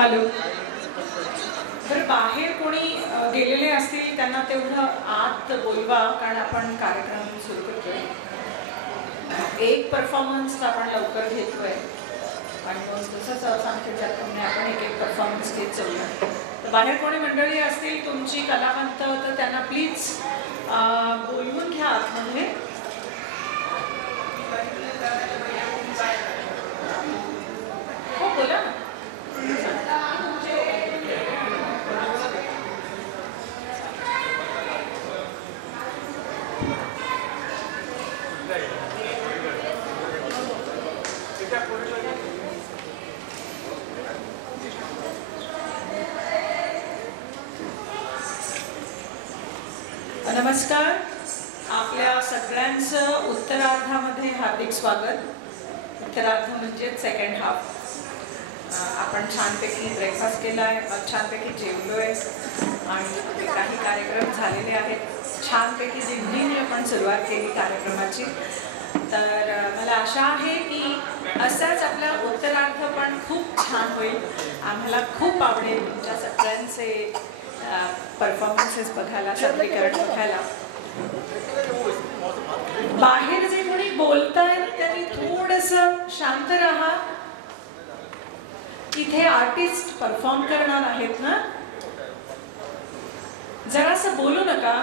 Hello. तर बाहेर कोणी गेलेले असतील त्यांना तेवढं आत बोलवा, कारण आपण कार्यक्रम सुरू करतोय. एक परफॉर्मन्स आपण लवकर घेतोय आणि मग तसंच सांगते त्याप्रमाणे आपण एक परफॉर्मन्स घेत जाऊया. तर बाहेर कोणी मंडळी असतील तुमची कलावंत, तर त्यांना प्लीज बोलवून घ्या आतमध्ये. हो बोला. नमस्कार. आपल्या सगळ्यांचं उत्तरार्धामध्ये हार्दिक स्वागत. उत्तरार्ध म्हणजे सेकंड हाफ. आपण छानपैकी ब्रेकफास्ट केला आहे, छानपैकी जेवलो आहे आणि काही कार्यक्रम झालेले आहेत. छानपैकी दिंडीने आपण सुरुवात केली कार्यक्रमाची. तर मला आशा आहे की असाच आपला उत्तरार्ध पण खूप छान होईल. आम्हाला खूप आवडेल तुमच्या सगळ्यांचे परफॉर्मन्सेस बघायला, सादरीकरण बघायला. बाहेर जे कोणी बोलतायत त्यांनी थोडंसं शांत राहा. इथे आर्टिस्ट परफॉर्म करणार आहेत ना, जरासं बोलू नका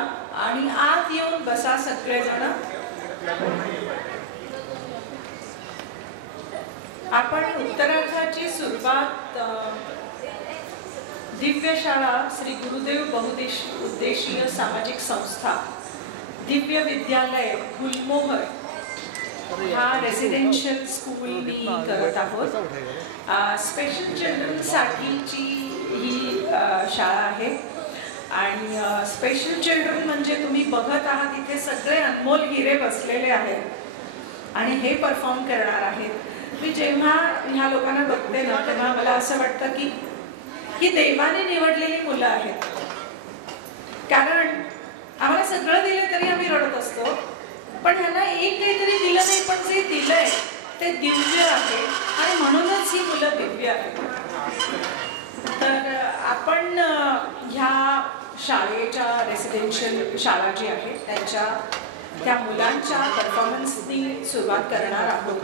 आणि आत येऊन बसा सगळेजण. आपण उत्तरार्धाची सुरुवात दिव्य शाळा श्री गुरुदेव बहुउद्देशीय सामाजिक संस्था दिव्य विद्यालय गुलमोहर हा रेसिडेन्शियल स्कूल मी करत आहोत. स्पेशल चिल्ड्रनसाठीची ही शाळा आहे आणि स्पेशल चिल्ड्रन म्हणजे तुम्ही बघत आहात इथे सगळे अनमोल हिरे बसलेले आहेत आणि हे परफॉर्म करणार आहेत. मी जेव्हा ह्या लोकांना बघते ना, तेव्हा मला असं वाटतं की ही देवाने निवडलेली मुलं आहेत. कारण आम्हाला सगळं दिलं तरी आम्ही रडत असतो, पण ह्यांना एक काहीतरी दिलं नाही, पण जे दिलंय ते दिव्य आहे आणि म्हणूनच ही मुलं दिव्य आहेत. तर आपण ह्या शाळेच्या रेसिडेन्शियल शाळा जी आहे त्या मुलांच्या परफॉर्मन्सनी सुरुवात करणार आहोत.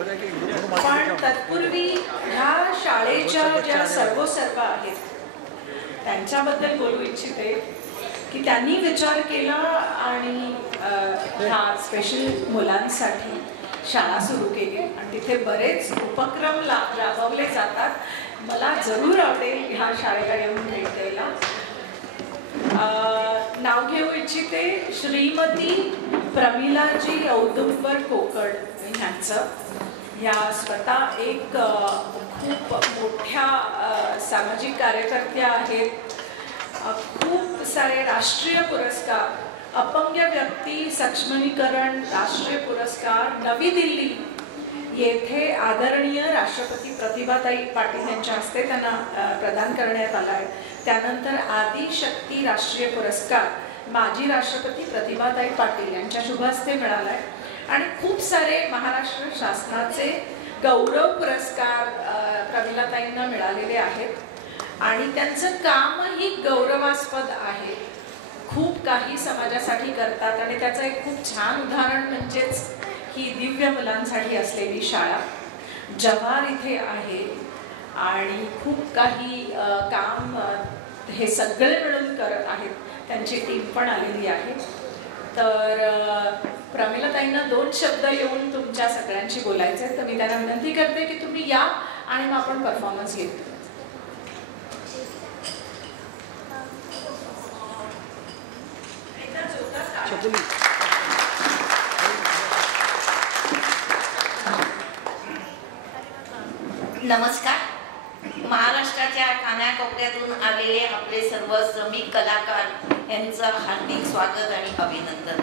पण तत्पूर्वी ह्या शाळेच्या ज्या सर्वसर्व आहेत त्यांच्याबद्दल बोलू इच्छिते की त्यांनी विचार केला आणि ह्या स्पेशल मुलांसाठी शाळा सुरू केली आणि तिथे बरेच उपक्रम राबवले जातात. मला जरूर आवडेल ह्या शाळेला येऊन भेट द्यायला. नाव घेऊ इच्छिते श्रीमती प्रमिलाजी औदुंबर कोकड ह्यांचं. ह्या स्वतः एक खूप मोठ्या सामाजिक कार्यकर्त्या आहेत. खूप सारे राष्ट्रीय पुरस्कार, अपंग व्यक्ती सक्षमीकरण राष्ट्रीय पुरस्कार नवी दिल्ली येथे आदरणीय राष्ट्रपती प्रतिभाताई पाटील यांच्या हस्ते त्यांना प्रदान करण्यात आला आहे. त्यानंतर आदिशक्ती राष्ट्रीय पुरस्कार माजी राष्ट्रपती प्रतिभाताई पाटील यांच्या शुभ हस्ते मिळाला आहे. आणि खूप सारे महाराष्ट्र शासनाचे गौरव पुरस्कार प्रमिलाताईंना मिळालेले आहेत आणि त्यांचं कामही गौरवास्पद आहे. खूप काही समाजासाठी करतात आणि त्याचं एक खूप छान उदाहरण म्हणजेच ही दिव्य मुलांसाठी असलेली शाळा जव्हार इथे आहे आणि खूप काही काम हे सगळे मिळून करत आहेत. त्यांची टीम पण आलेली आहे. तर प्रमिलाताईंना 2 शब्द येऊन तुमच्या सगळ्यांशी बोलायचे आहेत, तर मी त्यांना विनंती करते की तुम्ही या आणि मग आपण परफॉर्मन्स घेऊ. नमस्कार. महाराष्ट्राच्या कानाकोपऱ्यातून आलेले आपले सर्व श्रमिक कलाकार यांचं हार्दिक स्वागत आणि अभिनंदन.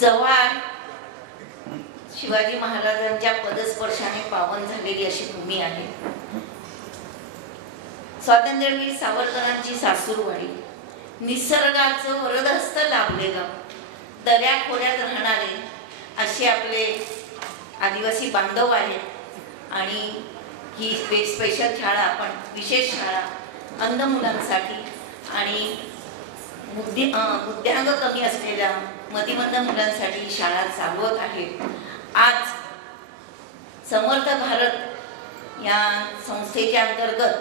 जव्हार शिवाजी महाराजांच्या पदस्पर्शाने पावन झालेली अशी भूमी आहे. स्वातंत्र्यवीर सावरकरांची सासूरवाडी, निसर्गाचं वरदहस्त लाभलेलं, दऱ्याखोऱ्यात राहणारे असे आपले आदिवासी बांधव आहेत आणि ही स्पेशल शाळा आपण विशेष शाळा अंध मुलांसाठी आणि बुद्ध्यांग कमी असलेल्या मतिमंद मुलांसाठी ही शाळा चालवत आहे. आज समर्थ भारत या संस्थेच्या अंतर्गत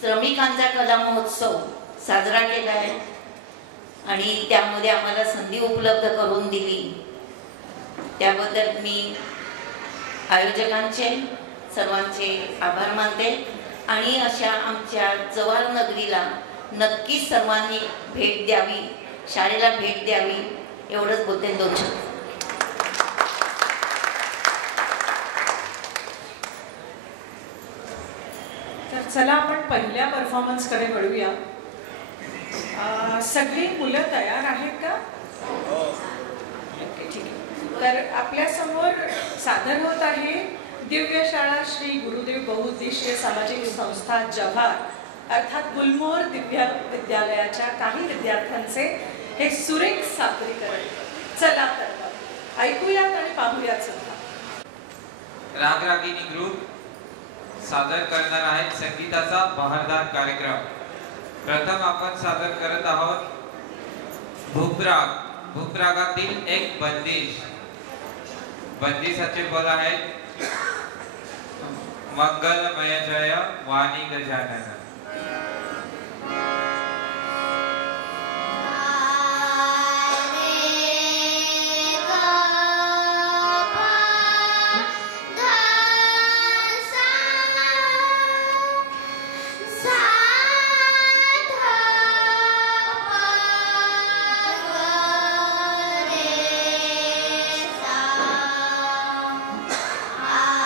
श्रमिकांचा कला महोत्सव साजरा केला आहे आणि त्यामध्ये आम्हाला संधी उपलब्ध करून दिली. त्याबद्दल मी आयोजकांचे सर्वांचे आभार मानते आणि अशा आमच्या जव्हार नगरीला नक्कीच सर्वांनी भेट द्यावी, शाळेला भेट द्यावी एवढंच बोलते. 2 शब्द. तर चला आपण पहिल्या परफॉर्मन्सकडे वळूया. सगळी मुलं तयार आहेत का? ठीक आहे. तर आपल्यासमोर सादर होत आहे दिव्य शाळा श्री गुरुदेव बहुउद्देशीय सामाजिक संस्था जव्हार अर्थात गुलमोहर दिव्य विद्यालयाच्या काही विद्यार्थ्यांचे हे सुरेख सादरीकरण. चला तर ऐकूयात आणि पाहूयात सुद्धा. रागरागिनी ग्रुप सादर करणार आहेत संगीताचा बहारदार कार्यक्रम. प्रथम आपण सादर करत आहोत भूपराग. भूपरागातील एक बंदिश. बंदिशाचे बोल आहेत मंगलमय जय वाणी गजानन. Ah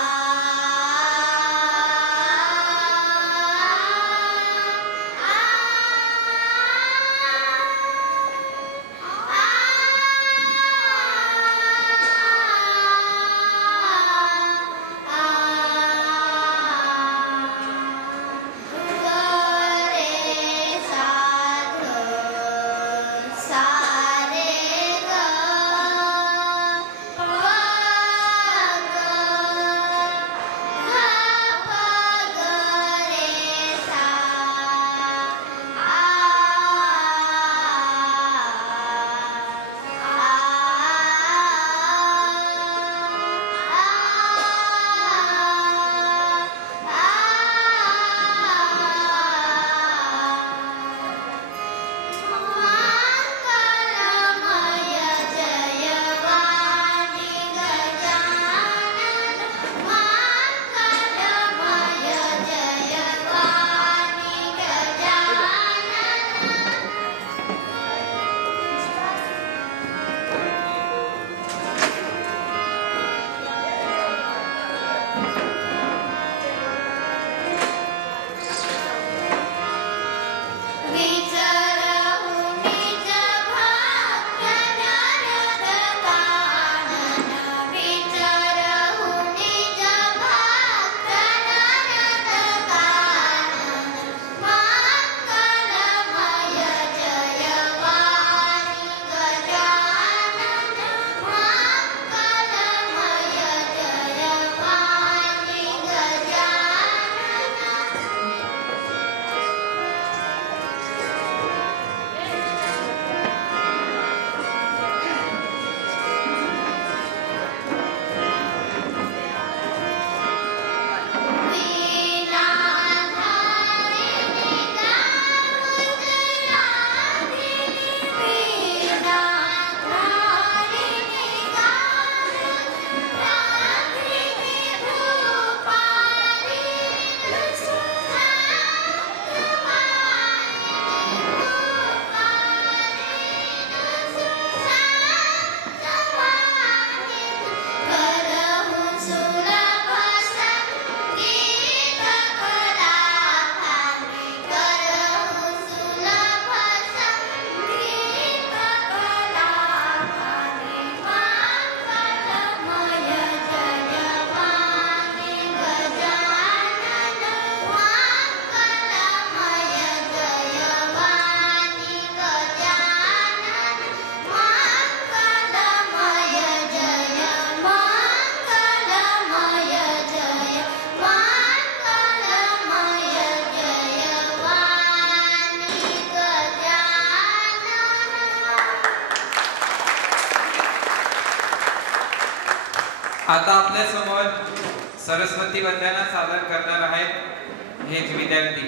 आता आपल्या समोर सरस्वती वंदना सादर करणार आहेत हेच विद्यार्थी.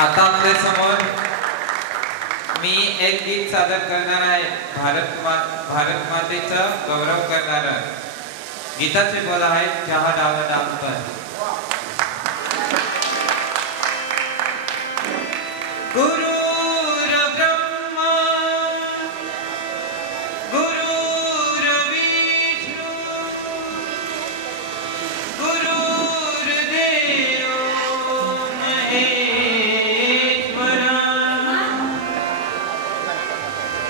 आता आपल्या समोर मी एक गीत सादर करणार आहे. भारत मातेचा गौरव करणारा गीताचे बोल आहेत जहा डावा डाम पर. गुरुर ब्रह्मा गुरुर विष्णू गुरुर्देव महेश्वरा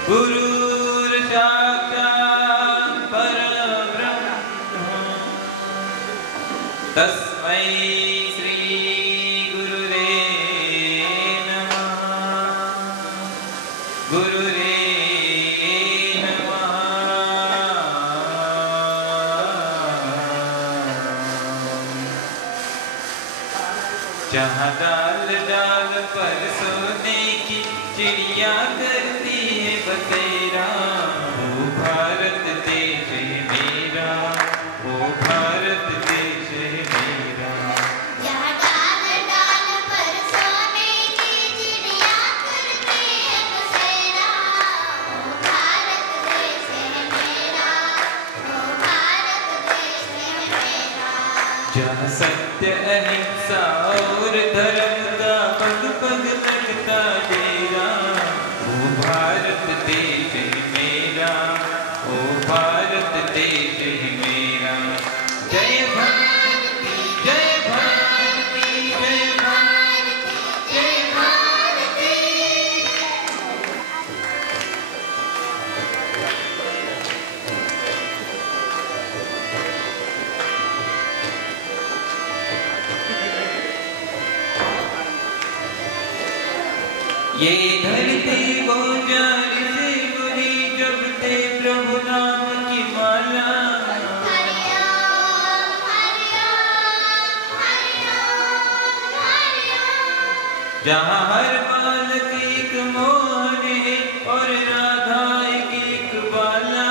गुरुर साक्षात् परब्रह्म तस्मै श्री गुरुरे नमः. गुरुरे नमः. जहाँ डाल डाल पर सोने की चिड़िया करती है बसेरा. ओ भारत देश है मेरा, ओ भारत देश है मेरा. जहाँ डाल डाल पर सोने की चिड़िया करती है बसेरा. ओ भारत देश है मेरा, ओ भारत देश है मेरा. जहाँ सत्य अहिंसा और धर्म का पग पग लगता डेरा. ओ भारत देश है मेरा, ओ भारत देश है मेरा. जय भारती जय भारती जय भारती जय भारती. ये धरती वो जारी से बुरी जपते प्रभु नाम की माला. हरि ओम हरि ओम हरि ओम हरि ओम. जहाँ हर बालक एक मोहन है और राधा एक बाला.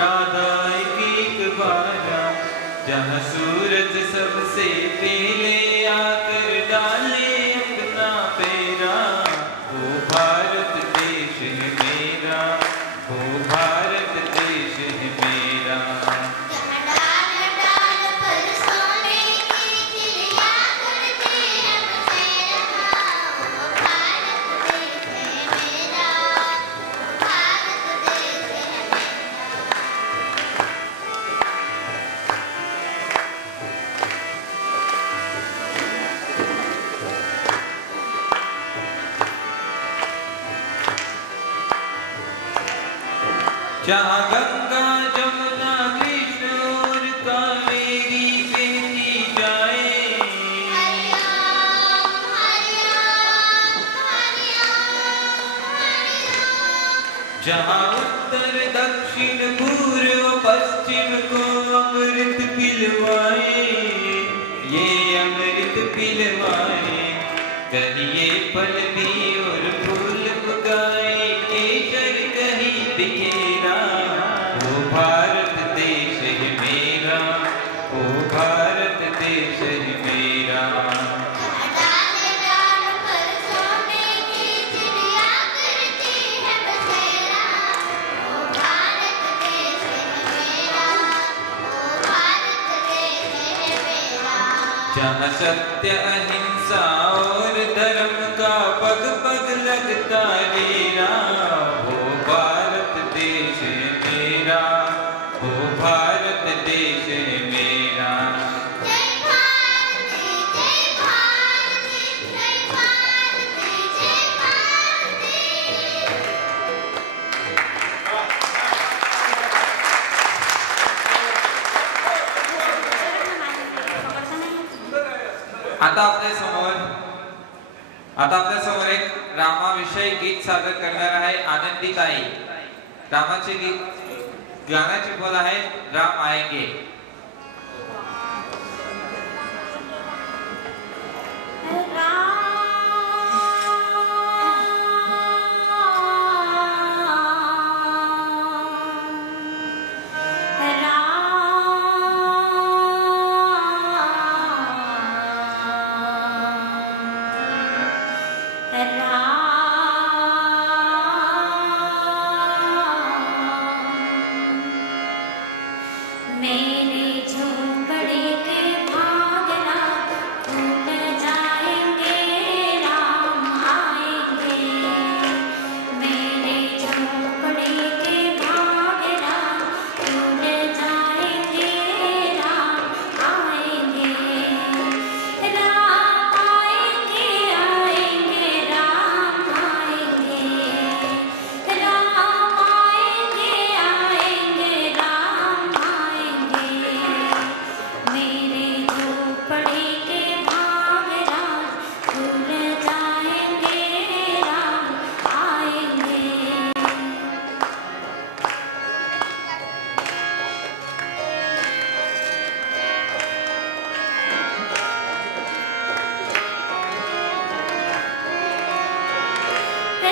राधा एक बाला. जहाँ सूरज सबसे पहले आकर डाले अपना पेरा. ओ भारत देश है मेरा, ओ भारत देश है मेरा. जहाँ डाल डाल पर सोने की चिड़िया करती है बसेरा. ओ जहाँ गंगा जमुना कृष्ण और कावेरी बहती जाए, हरिओम हरिओम हरिओम हरिओम। जहाँ उत्तर दक्षिण पूर्व पश्चिम को अमृत पिलवाए, ये अमृत पिलवाए। कहिए पलनी और फूल उगाए, केसर कहीं बिखेरा। ओ भारत देश है मेरा, ओ भारत देश है मेरा। डाल डाल पर सोने की चिड़िया करती है बसेरा। ओ भारत देश है मेरा, ओ भारत देश है मेरा। जहाँ सत्य अहिंसा और धर्म का पग पग लगता डेरा, वो भारत देश है मेरा, वो भारत देश है मेरा। जय भारती जय भारती जय भारती जय भारती। आता आपल्या समोर एक रामाविषयी गीत सादर करणार आहे आनंदी ताई। रामाचे गीत गाण्याचे बोल आहे राम आएंगे। मेरे झोंपड़े के भागना भूल जाएंगे, राम आएंगे। मेरे झोंपड़े के भागना भूल जाएंगे, राम आएंगे। राम आएंगे आएंगे राम आएंगे। राम आएंगे आएंगे राम आएंगे। मेरे झोंपड़े के भागराज भूल जाएंगे, राम आएंगे।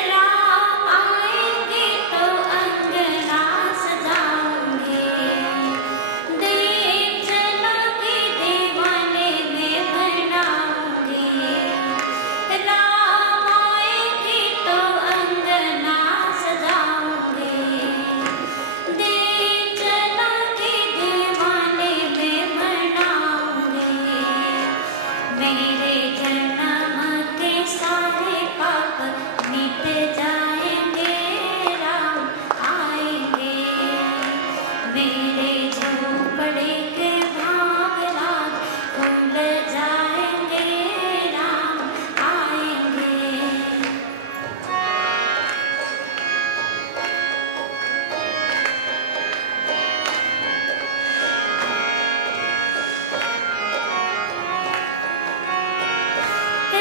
राम आएंगे तो अंगना सजाऊंगे, देव जला के दीवाने में बनाऊंगी। राम आएंगे तो अंगना सजाऊंगे, देव जला के दीवाने में बनाऊंगी। मेरे जन्म के सारे पाप मिट जाएंगे, राम आएंगे। मेरे झोंपड़े के भागराज भूल जाएंगे, राम आएंगे।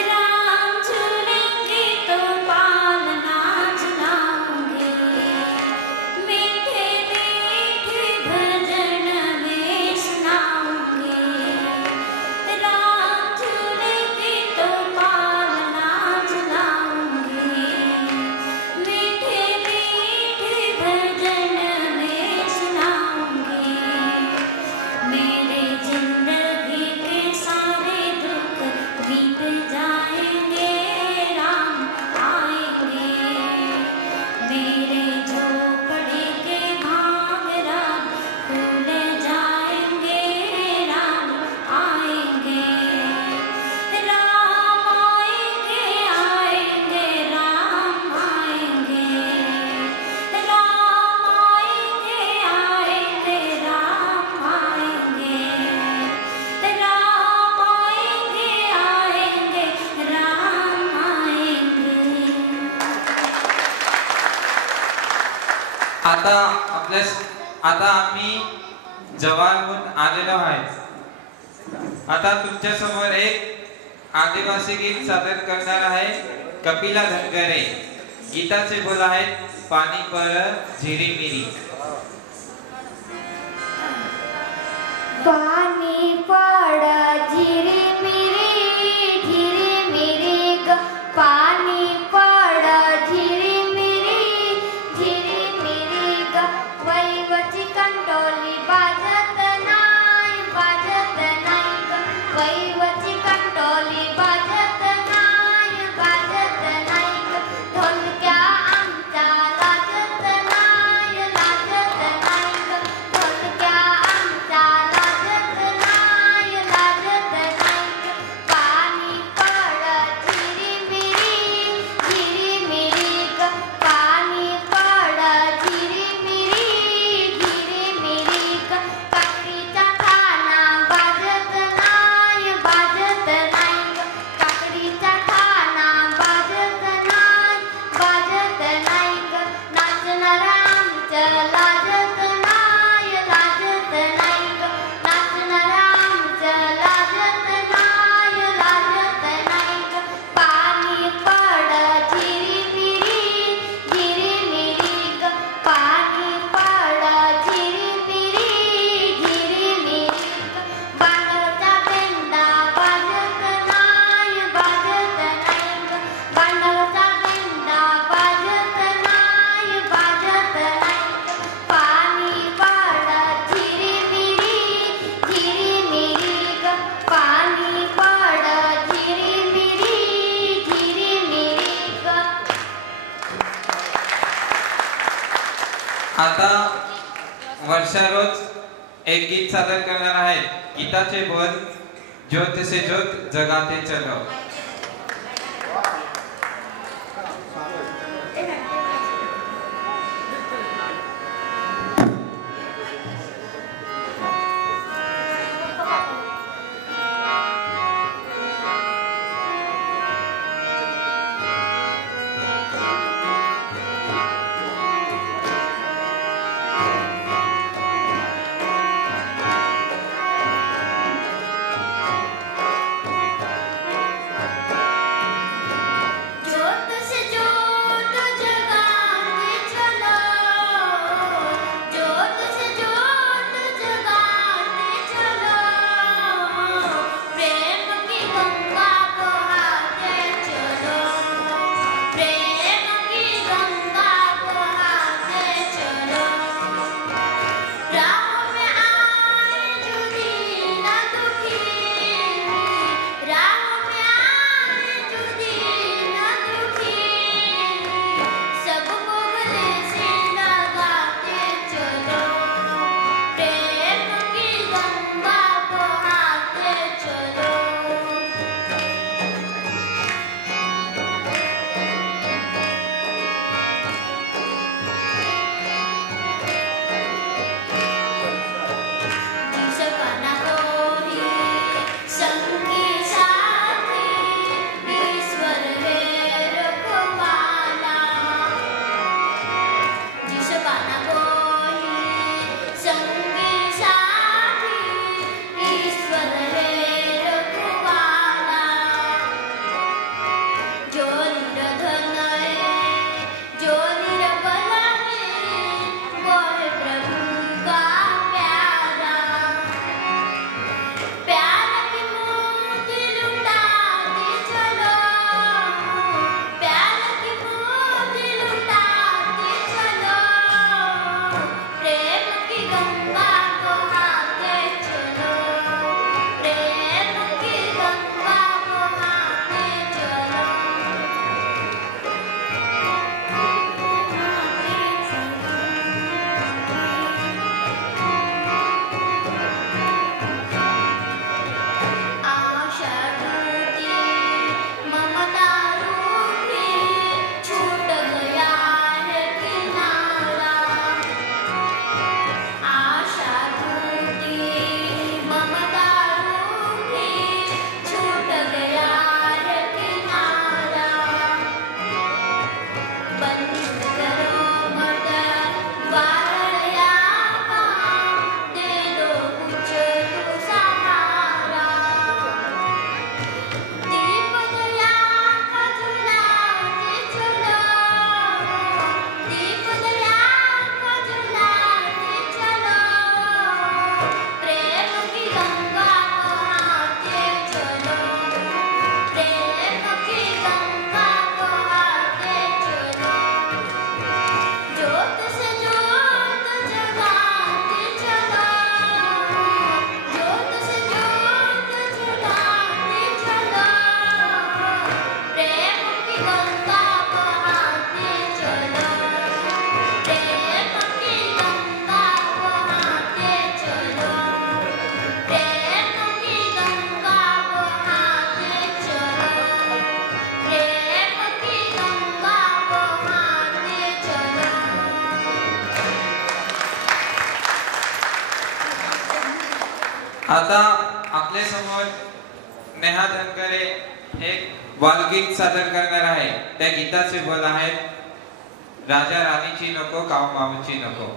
राम झूलेंगे तो पालना झुलाऊंगे, मीठे मीठे भजन में सुनाऊंगे। राम झूलेंगे तो पालना झुलाऊंगे, मीठे मीठे भजन में सुनाऊंगे। मेरे जिंदगी के सारे दुख बीत जाएंगे, राम आएंगे। मेरे झोंपड़े के भागराज भूल जाएंगे, राम आएंगे। राम आएंगे आएंगे राम आएंगे। राम आएंगे आएंगे राम आएंगे। राम आएंगे आएंगे राम आएंगे। आता आता आम्ही जवळहून आलेलो आहे. आता तुमच्या समोर एक आदिवासी गीत सादर करणार आहे कपिला धनगरे. गीताचे बोल आहेत पाणी पर झिरीमिरी. पाणी पड झिरीमिरी झिरीमिरी ग पाणी पड झिरीमिरी झिरीमिरी ग वैवची कंटोली बाजत नाही ग वैवची कंटोली बाजत नाही ग ढोलक्या आमच्या लाजत नाही ग ढोलक्या आमच्या लाजत नाही ग पाणी पड झिरीमिरी झिरीमिरी ग पाणी पड झिरीमिरी झिरीमिरी ग काकडीचा ठाणा बाजत नाही ग काकडीचा ठाणा बाजत नाही ग नाचणारा आमचं लाजत नाही ग नाचणारा आमचं लाजत नाही ग पाणी पड झिरीमिरी झिरीमिरी ग पाणी पड झिरीमिरी झिरीमिरी ग बांडवचा बेंडा बाजत नाही ग बांडवचा बेंडा बाजत नाही ग पाणी पड झिरीमिरी झिरीमिरी ग पाणी पड झिरीमिरी झिरीमिरी ग. आता वर्षा रोज एक गीत सादर करणार आहे. गीताचे बोल ज्योत से ज्योत जगाते चलो. ज्योत से ज्योत आता आपल्या समोर नेहा धनकरे एक बालगीत सादर करणार आहे. त्या गीताचे बोल आहेत राजा राणीची नको काव मावची नको.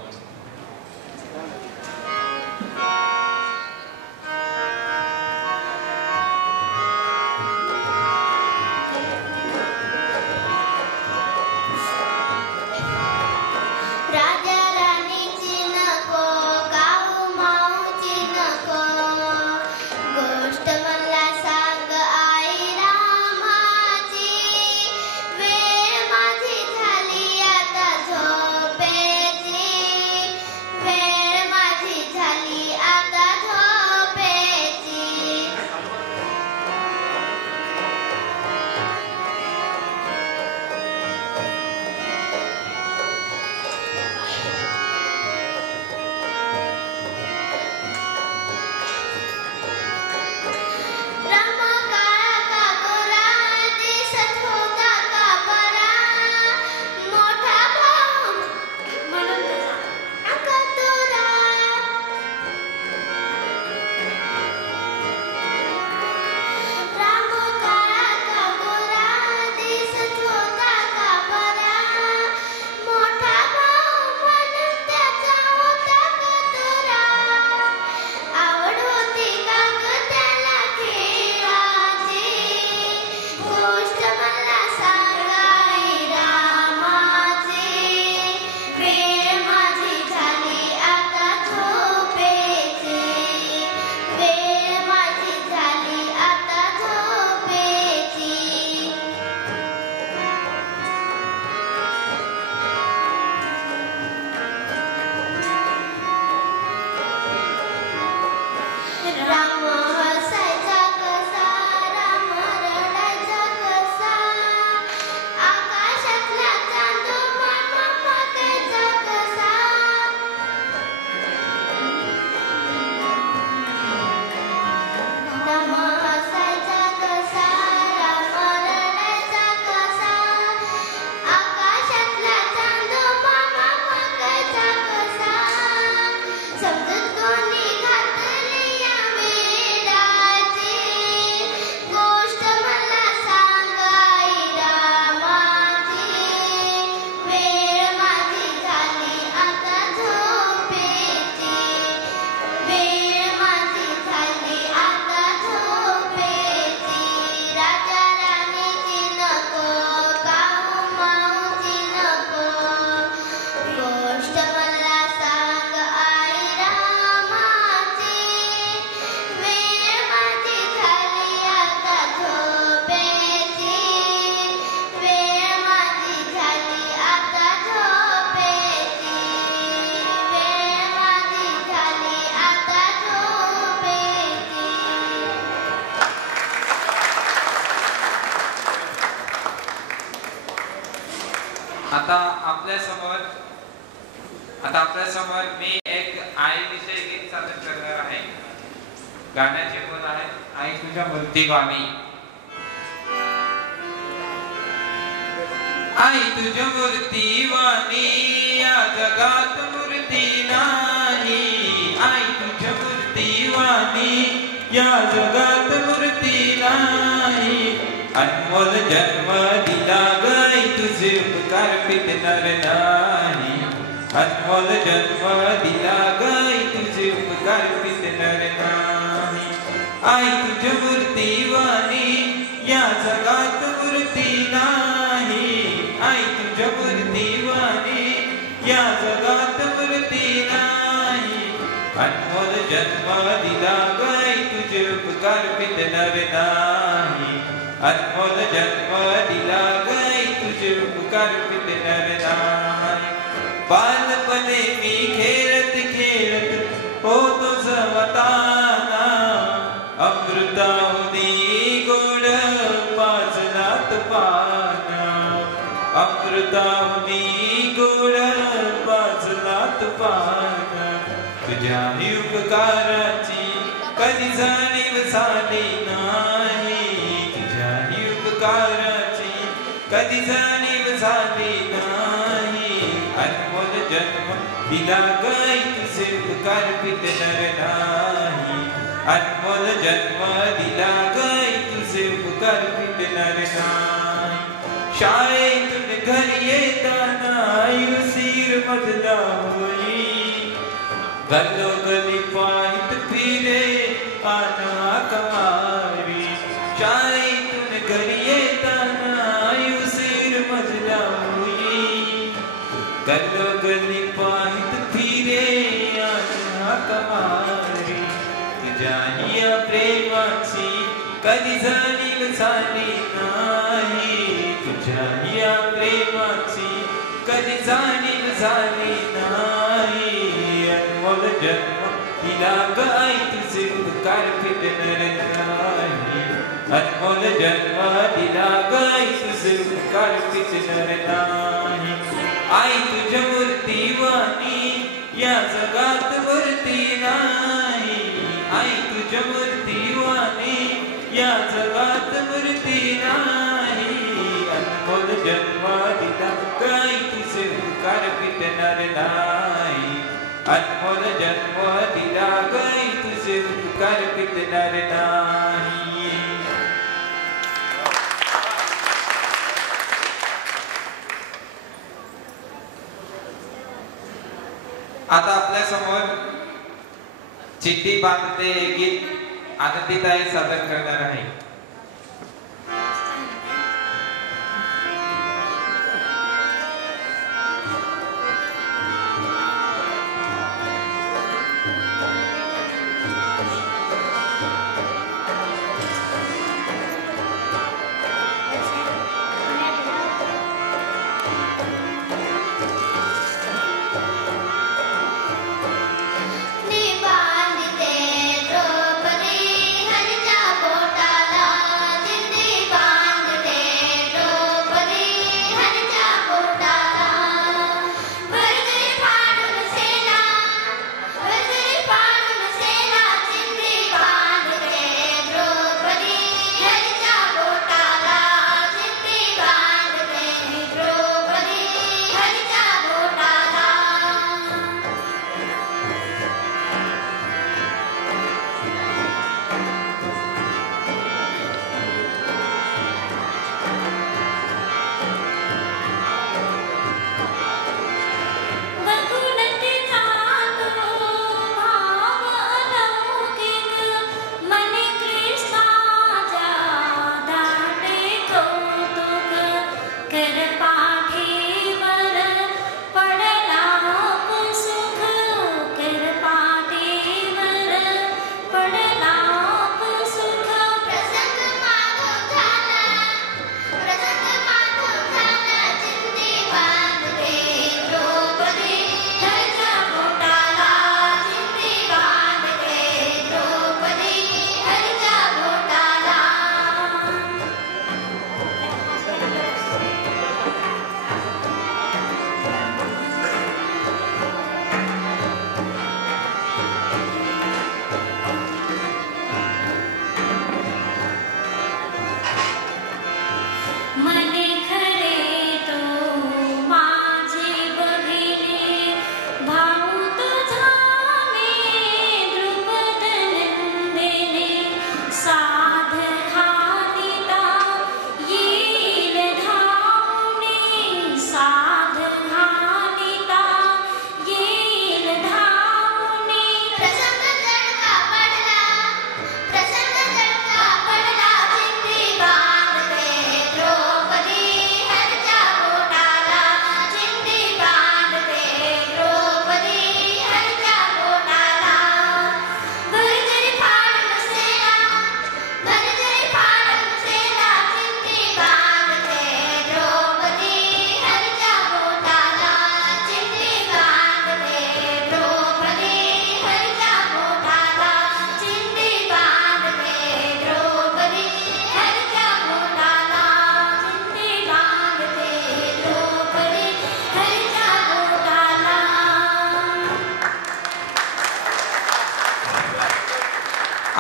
आता आपल्या समोर मी एक आईविषयी गीत सादर करणार आहे. गाण्याचे बोल आहेत आई तुझ्या मूर्तीवाणी. आई तुझ्या मूर्तीवाणी या जगात मूर्ती नाही. आई तुझ्या मूर्तीवाणी या जगात मूर्ती नाही. अनमोल जन्म दिला गई तुझे उपकार फिटणार नाही. अनमोल जन्म दिला गई तुझे उपकार फिटणार नाही. आई तुझ्या मूर्तीवाणी या जगात मूर्ती नाही. आई तुझ्या मूर्तीवाणी या जगात मूर्ती नाही. अनमोल जन्म दिला गई तुझे उपकार फिटणार नाही. अनमोल जन्म दिला गई तुझे उपकार फिटणार नाही. बालपणे मी खेळत खेळत होतो सवताना. अमृताहुनी गोड पाजलात पाना. अमृताहुनी गोड पाजलात पाना. तुझ्या उपकाराची कधी जाणीव झाली नाही. उपकाराची कधी जाणीव झाली नाही. अनमोल जन्म दिला गई तुझे उपकार फिटणार नाही. अनमोल जन्म दिला गई तुझे उपकार फिटणार नाही. शाळेतून घरी येताना उशीर मधला होई, गल्लोगल्ली पायत फिरे आना कमारी. शाळेतून घरी येताना उशीर मधला होई, गल्लोगल्ली पायत फिरे आना कमारी. तुझ्या या प्रेमाची कधी जाणीव झाली नाही, तुझ्या या प्रेमाची कधी जाणीव झाली नाही. अनमोल जन्म दिला गई तुझे उपकार फिटणार नाही. अनमोल जन्म दिला गई तुझे उपकार फिटणार नाही. आई तुझ्या मूर्तीवाणी या जगात मूर्ती नाही. आई तुझ्या मूर्तीवाणी या जगात मूर्ती नाही. अनमोल जन्म दिला गई तुझे उपकार फिटणार नाही. अनमोल जन्म दिला गई तुझे उपकार फिटणार नाही. आता आपल्या समोर चिठ्ठी बांधते हे गीत आनंदीताई सादर करणार आहे.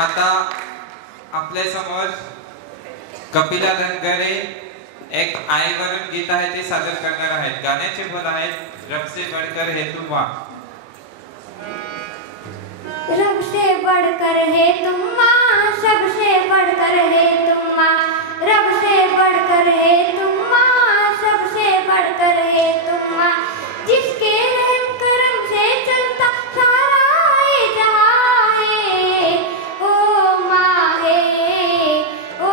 आता आपल्या समोर कपिला धनगरे एक आईवरून गीत आहे ते सादर करणार आहेत. गाण्याचे बोल आहेत रब से बढ़कर है तू वा. रब से बढ़कर है तुम माँ, सबसे बढ़कर है तुम माँ, रब से बढ़कर है तुम माँ, सबसे बढ़कर है तुम माँ, जिसके रहम करम से चलता सारा ये जहां है, ओ माँ है, ओ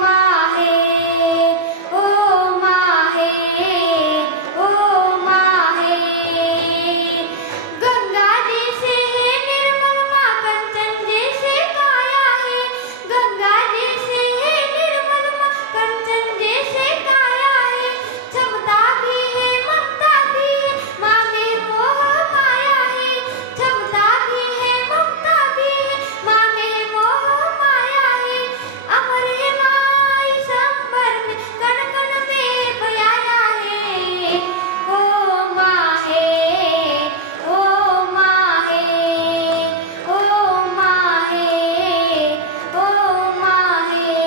माँ है, ओ माँ है, ओ माँ है। गंगा जैसे है निर्मल माँ, कंचन जैसे काया है, गंगा जैसे है निर्मल माँ, कंचन जैसे काया है, क्षमता भी है ममता भी है, माँ में मोह माया है, क्षमता भी है ममता भी है, माँ में मोह माया है, अमर है माँ इस अंबर में, कण कण में बयाया है, ओ माँ है, ओ माँ है, ओ माँ है, ओ माँ है।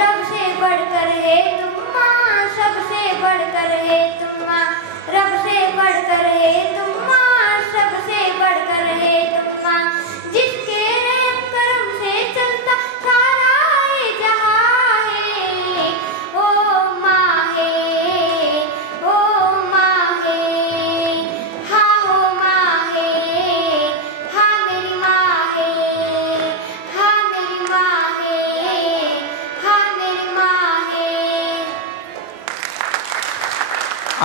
रब से बढ़कर है तुम माँ, सबसे बढ़कर है तुम माँ, रब से बढ़कर है तुम माँ, सबसे बढ़कर है तुम माँ, जिसके रहम करम से चलता सारा ये जहां है, ओ माँ है, ओ माँ है, हाँ हो माँ है, हाँ मेरी माँ है, हाँ मेरी माँ है, हाँ मेरी माँ है।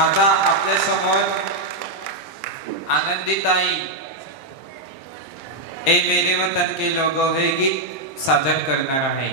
आता आपल्या समोर आनंदीताई ए मेरे वतन के लोगों हे गीत सादर करणार आहे.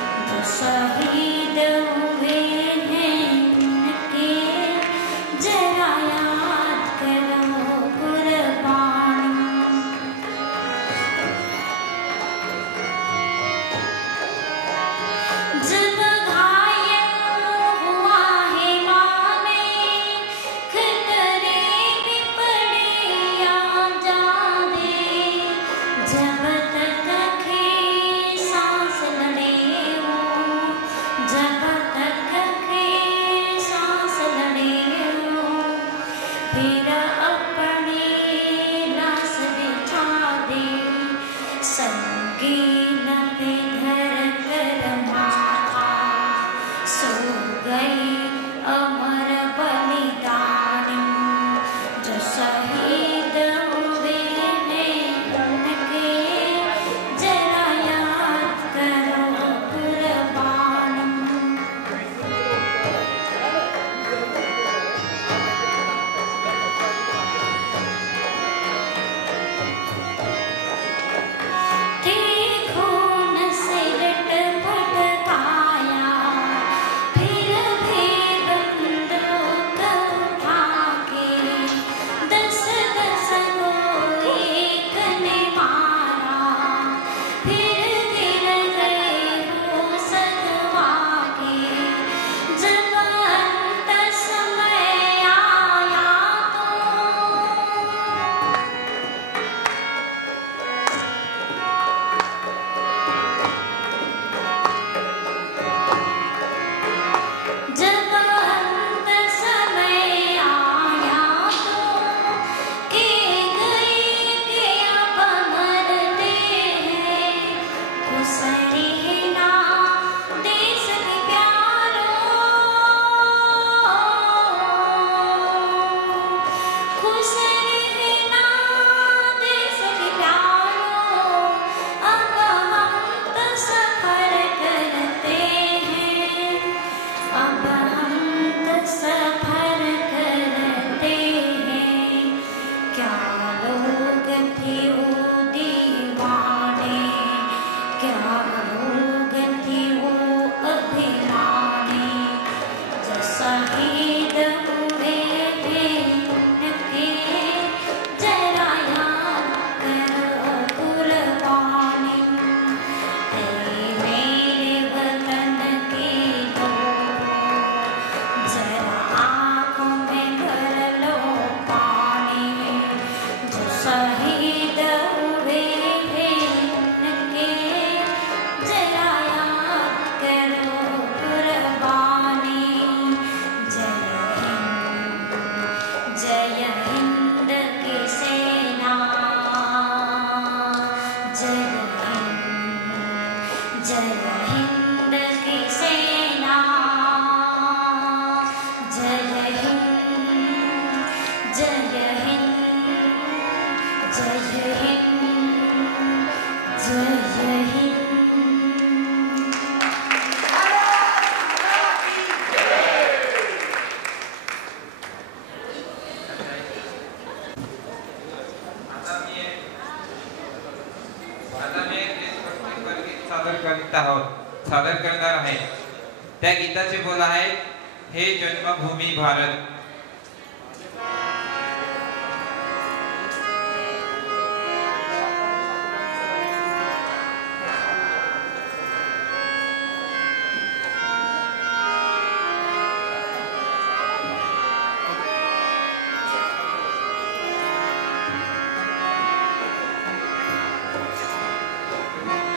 शहीद हुए हैं इनके, जरा याद सो गई अमर बलिदानी जो शहीद हुए हैं उनके जरा याद करो कुर्बानी। खून से लटपटाया फिर भी बंदूक उठा के 10-10 को एक ने मारा फिर गिर गए वो सगवा के। जब अंत समय आया जब अंत समय आया तो के गए के अब मरते हैं खुसरीना देश के प्यारों खुसरीना देश के प्यारों अब हम तो सफर करते हैं अब हम तो सफर करते हैं। क्या लोग थे वो दीवाने क्या लोग थे वो अभिमानी जो शहीद हुए थे उनके जरा याद करो कुर्बानी। ऐ मेरे वतन के लोगों जरा आँखों में भर लो पानी जो शहीद हुए थे उनके जरा याद करो कुर्बानी। जय हिंद की सेना जय हिंद की सेना जय हिंद जय हिंद जय हिंद जय हिंद। आता मी एक देशभक्तीपर गीत सादर करणार आहे। त्या गीताचे बोल आहेत, हे जन्मभूमी भारत।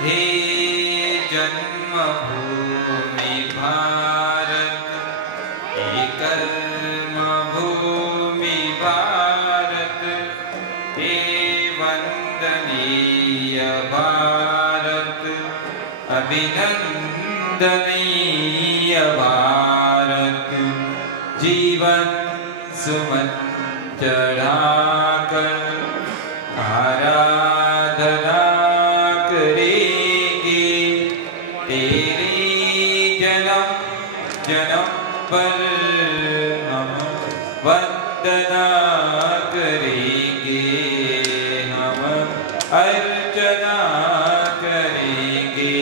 हे जन्मभूमि भारत हे कर्मभूमि भारत हे वंदनीय भारत अभिनंदनीय भारत। जीवन सुमन चढ़ाकर आराधना जन्म पर हम वंदना करेंगे हम अर्चना करेंगे।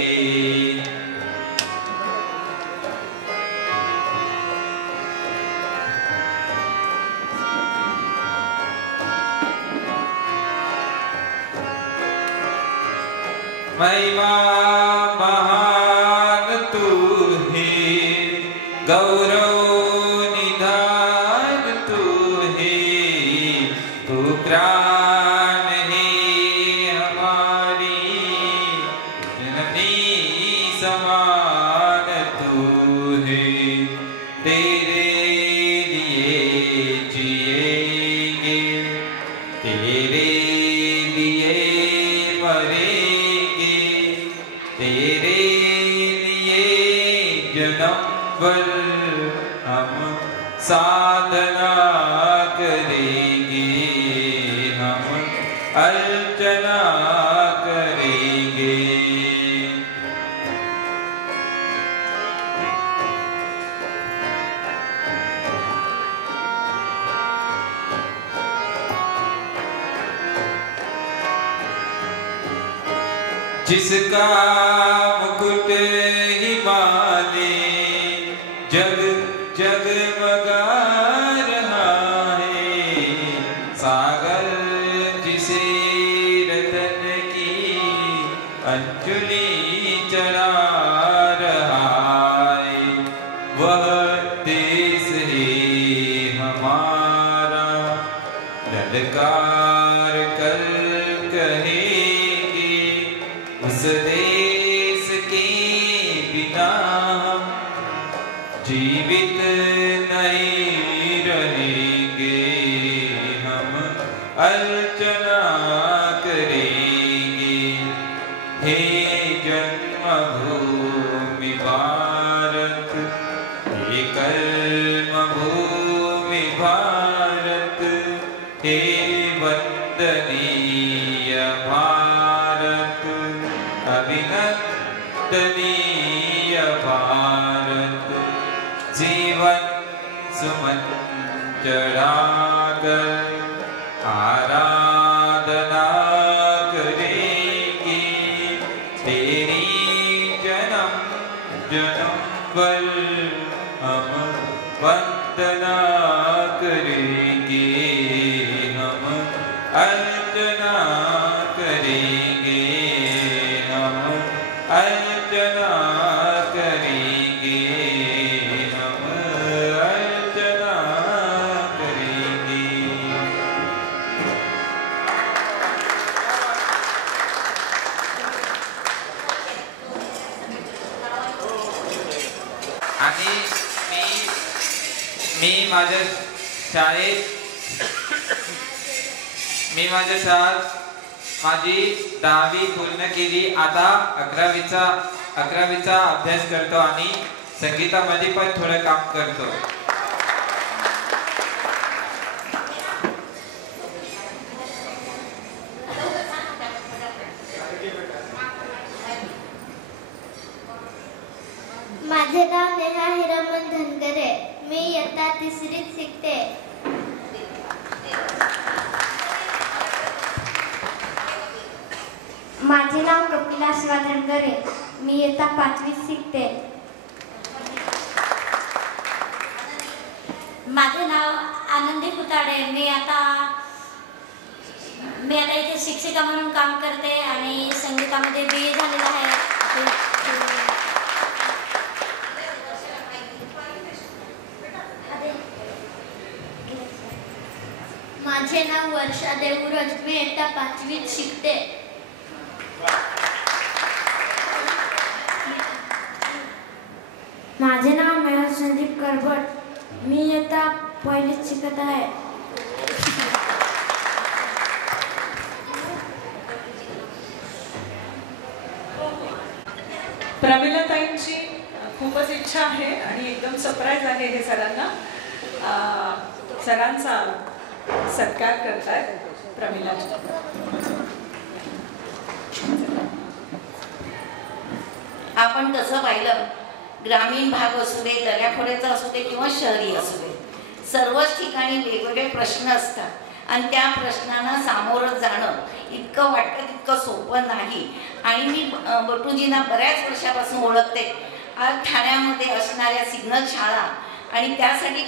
महिमा महान तू है गौरव निधान तू है तू प्राण है हमारी जननी समान तू है। तेरे लिए जिएंगे तेरे लिए मरेंगे तेरे लिए जन्म बल हम साधना करेंगे, हम अर्चना करेंगे। जिसका मुकुट हिमालय जग जगमगा रहा है, सागर जिसे रतन की अंजुलि चढ़ा रहा है, वह देश है हमारा। ललकार कर कहेंगे उस देश के बिना हम जीवित नहीं रहेंगे, हम अर्चना करेंगे। हे जन्मभूमि भारत, हे कर्मभूमि भारत, हे वंदनीय भारत, अभिनंदनीय भारत। जीवन सुमन चढ़ाकर आराधना करेंगे, तेरी जन्म जन्म भर हम वंदना करेंगे, हम अर्चना करेंगे, हम अर्चना करेंगे, हम अर्चना करेंगे। आणि मी माझ्या शाळेत माझी 10वी पूर्ण केली। आता 11वीचा अभ्यास करतो आणि संगीतामध्ये पण थोडं काम करतो। माझे नाव नेहा हिरामन धनगरे, मी इयत्ता 3रीत शिकते। माझे नाव कपिला शिवा धनगरे, मी इयत्ता 5वीत शिकते। माझे नाव आनंदी फुताडे, मी आता इथे शिक्षिका म्हणून काम करते आणि संगीतामध्ये BA झालेला आहे। माझे नाव वर्षा देवरज, मी इयत्ता 5वीत शिकते। माझे नाव मेहर संदीप करबट, मी इयत्ता 1लीत शिकत आहे। प्रमिलाताईंची खूपच इच्छा आहे आणि एकदम सरप्राईज आहे हे सरांना। सरांचा सत्कार करतायत प्रमिला। आपण तसं पाहिलं, ग्रामीण भाग असू दे, दऱ्याखोऱ्याचा असू दे किंवा शहरी असू दे, सर्वच ठिकाणी वेगवेगळे प्रश्न असतात आणि त्या प्रश्नांना सामोरं जाणं इतकं वाटतं तितकं सोपं नाही। आणि मी बटूजींना बऱ्याच वर्षापासून ओळखते। आज ठाण्यामध्ये असणाऱ्या सिग्नल शाळा आणि त्यासाठी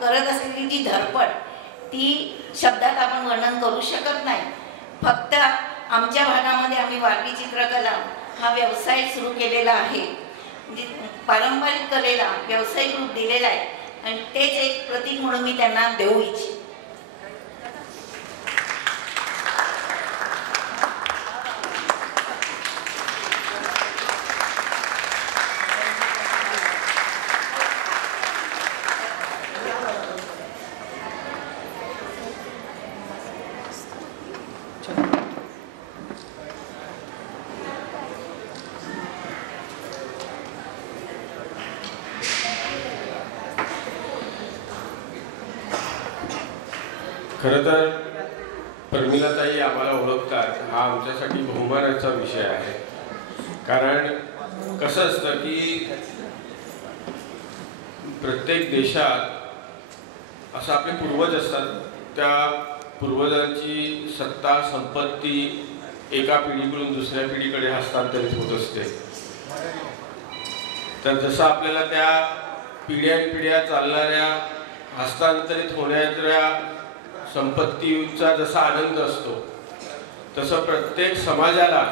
करत असलेली जी धडपड, ती शब्दात आपण वर्णन करू शकत नाही। फक्त आमच्या भागामध्ये आम्ही वारली चित्रकला हा व्यवसाय सुरू केलेला आहे, म्हणजे पारंपरिक कलेला व्यावसायिक रूप दिलेला आहे आणि तेच एक प्रतीक म्हणून मी त्यांना देऊ इच्छिते। खरं तर प्रमिलाताई आम्हाला ओळखतात हा आमच्यासाठी बहुमानाचा विषय आहे. कारण कसं असतं की प्रत्येक देशात असं आपले पूर्वज असतात, त्या पूर्वजांची सत्ता संपत्ती एका पिढीकडून दुसऱ्या पिढीकडे हस्तांतरित होत असते. तर जसं आपल्याला त्या पिढ्यानपिढ्या चालणाऱ्या हस्तांतरित होणाऱ्या संपत्तीचा जसा आनंद असतो, तसं प्रत्येक समाजाला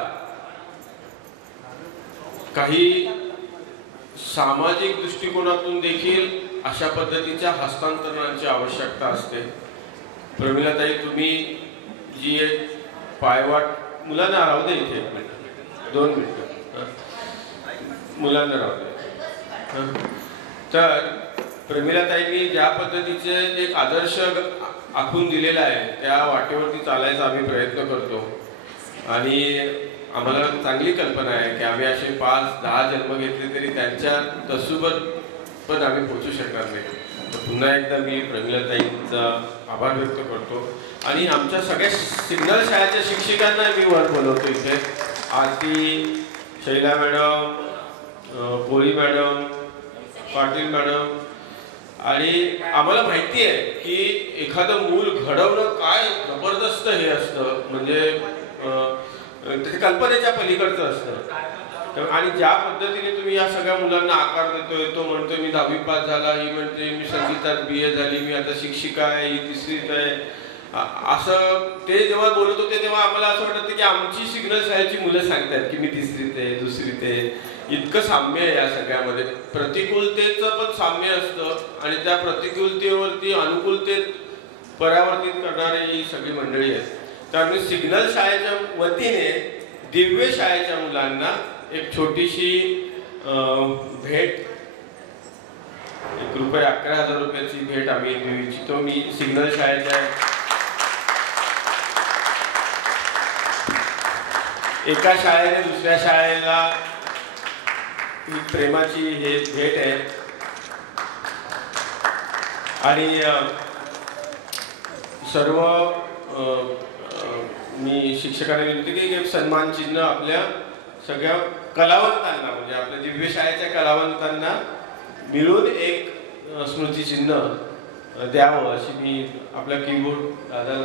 काही सामाजिक दृष्टिकोनातून देखील अशा पद्धतीच्या हस्तांतरणाची आवश्यकता असते. प्रमिलाताई, तुम्ही जी एक पायवाट मुलांना राहू दे इथे 2 मिनिटं, मुलांना राहू दे. तर प्रमिलाताईंनी ज्या पद्धतीचे एक आदर्श आखून दिलेला आहे त्या वाटेवरती चालायचा आम्ही प्रयत्न करतो. आणि आम्हाला चांगली कल्पना आहे की आम्ही असे 5-10 जन्म घेतले तरी त्यांच्या तसोबत पण आम्ही पोचू शकणार नाही. तर पुन्हा एकदा मी प्रमिलाताईंचा आभार व्यक्त करतो. आणि आमच्या सगळ्या सिग्नल शाळेच्या शिक्षिकांना मी वर बोलवतो इथे. आरती, शैला मॅडम, कोळी मॅडम, पाटील मॅडम. आणि आम्हाला माहिती आहे की एखादं मूल घडवणं काय जबरदस्त हे असतं, म्हणजे ते कल्पनेच्या पलीकडचं असतं. आणि ज्या पद्धतीने तुम्ही या सगळ्या मुलांना आकार देतोय, तो म्हणतोय मी 10वी पास झाला, ही म्हणते मी संगीतात BA झाली, मी आता शिक्षिका आहे, ही 3रीत आहे, असं ते जेव्हा बोलत होते तेव्हा आम्हाला असं वाटतं की आमची सिग्नल शाळेची मुलं सांगतात की मी 3रीत आहे, 2रीत आहे. इतकं साम्य आहे या सगळ्यामध्ये. प्रतिकूलतेचं पण साम्य असतं आणि त्या प्रतिकूलतेवरती अनुकूलतेत परावर्तित करणारी ही सगळी मंडळी आहेत. तर आम्ही सिग्नल शाळेच्या वतीने दिव्य शाळेच्या मुलांना एक छोटीशी भेट, ₹11,000 भेट आम्ही देऊ इच्छितो. मी सिग्नल शाळेच्या एका शाळेने दुसऱ्या शाळेला ही प्रेमाची हे भेट आहे. आणि सर्व मी शिक्षकांना विनंती की एक सन्मान चिन्ह आपल्या सगळ्या कलावंतांना, म्हणजे आपल्या दिव्य शाळेच्या कलावंतांना मिळून एक स्मृतिचिन्ह द्यावं अशी मी आपल्या कीबोर्ड दादाला.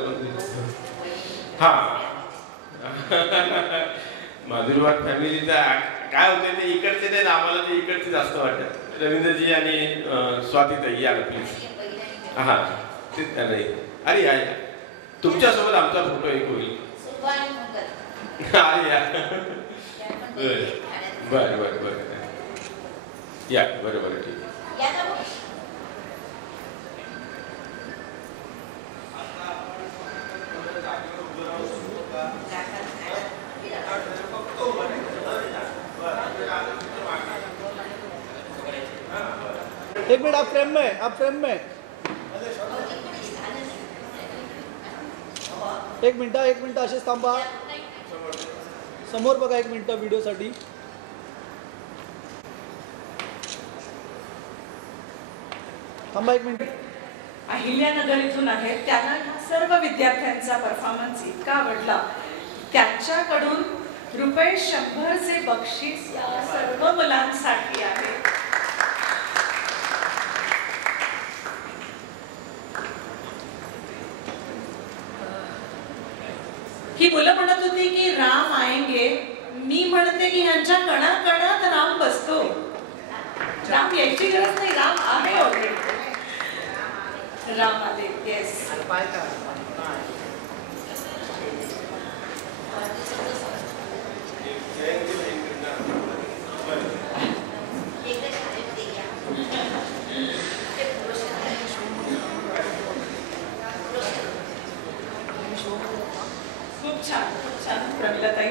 हां, माधुरवाड फॅमिलीचा काय होते ते इकडचे नाही, आम्हाला ते इकडचे जास्त वाटत. रवींद्रजी आणि स्वातीताई या प्लीज. हां, ते नाही. अरे या, तुमच्यासोबत आमचा फोटो एक होईल. अरे या, बरं बरं बरं या, बरं बरं ठीक आहे. एक मिनट, आप फ्रेम में, आप फ्रेम में. एक मिनिट असेच थांबा. समोर बघा 1 मिनिट व्हिडिओसाठी. थांबा 1 मिनिट. अहिल्यानगर इथून आहेत. त्यांना सर्व विद्यार्थ्यांचा परफॉर्मन्स इतका आवडला, त्यांच्याकडून ₹100चे बक्षीस या सर्व मुलांसाठी आहे. ही मुलं म्हणत होती की राम आएंगे. मी म्हणते की ह्यांच्या कणाकणात राम बसतो. राम यायची गरज नाही, राम आहे ऑलरेडी. राम आले. येस. खूप छान प्रमिलाताई.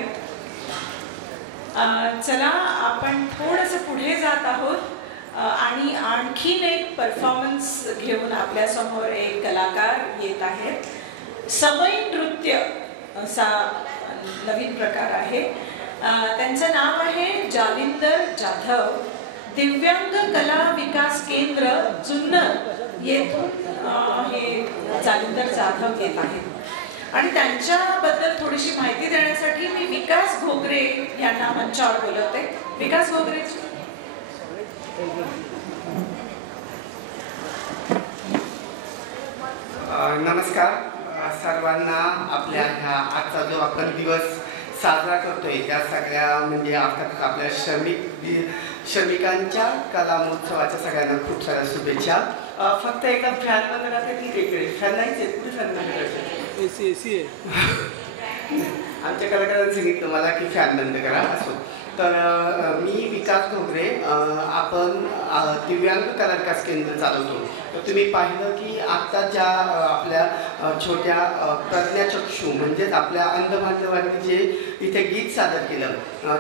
चला आपण थोडंसं पुढे जात आहोत आणि आणखीन एक परफॉर्मन्स घेऊन आपल्यासमोर एक कलाकार येत आहेत. समई नृत्य असा नवीन प्रकार आहे. त्यांचं नाव आहे जालिंदर जाधव. दिव्यांग कला विकास केंद्र जुन्नर येथून हे जालिंदर जाधव येत आहेत आणि त्यांच्याबद्दल थोडीशी माहिती देण्यासाठी मी विकास घोगरे यांना मंचावर बोलवते. विकास घोगरे. नमस्कार सर्वांना. आपल्या ह्या आजचा जो आपण दिवस साजरा करतोय त्या सगळ्या म्हणजे अर्थात आपल्या श्रमिकांच्या कला महोत्सवाच्या सगळ्यांना खूप साऱ्या शुभेच्छा. फक्त एकदा फॅन बंद करा की इकडे फॅन नाहीच आहे. कुठे फॅन बंद करायचे? AC आहे. आमच्या कलाकारांनी सांगितलं मला की फॅन बंद करा. असो. तर मी विकास घोगरे. आपण दिव्यांग कला विकास केंद्र चालवतो. तर तुम्ही पाहिलं की आत्ता ज्या आपल्या छोट्या प्रज्ञाचक्षू म्हणजेच आपल्या अंध बांधवांनी जे इथे गीत सादर केलं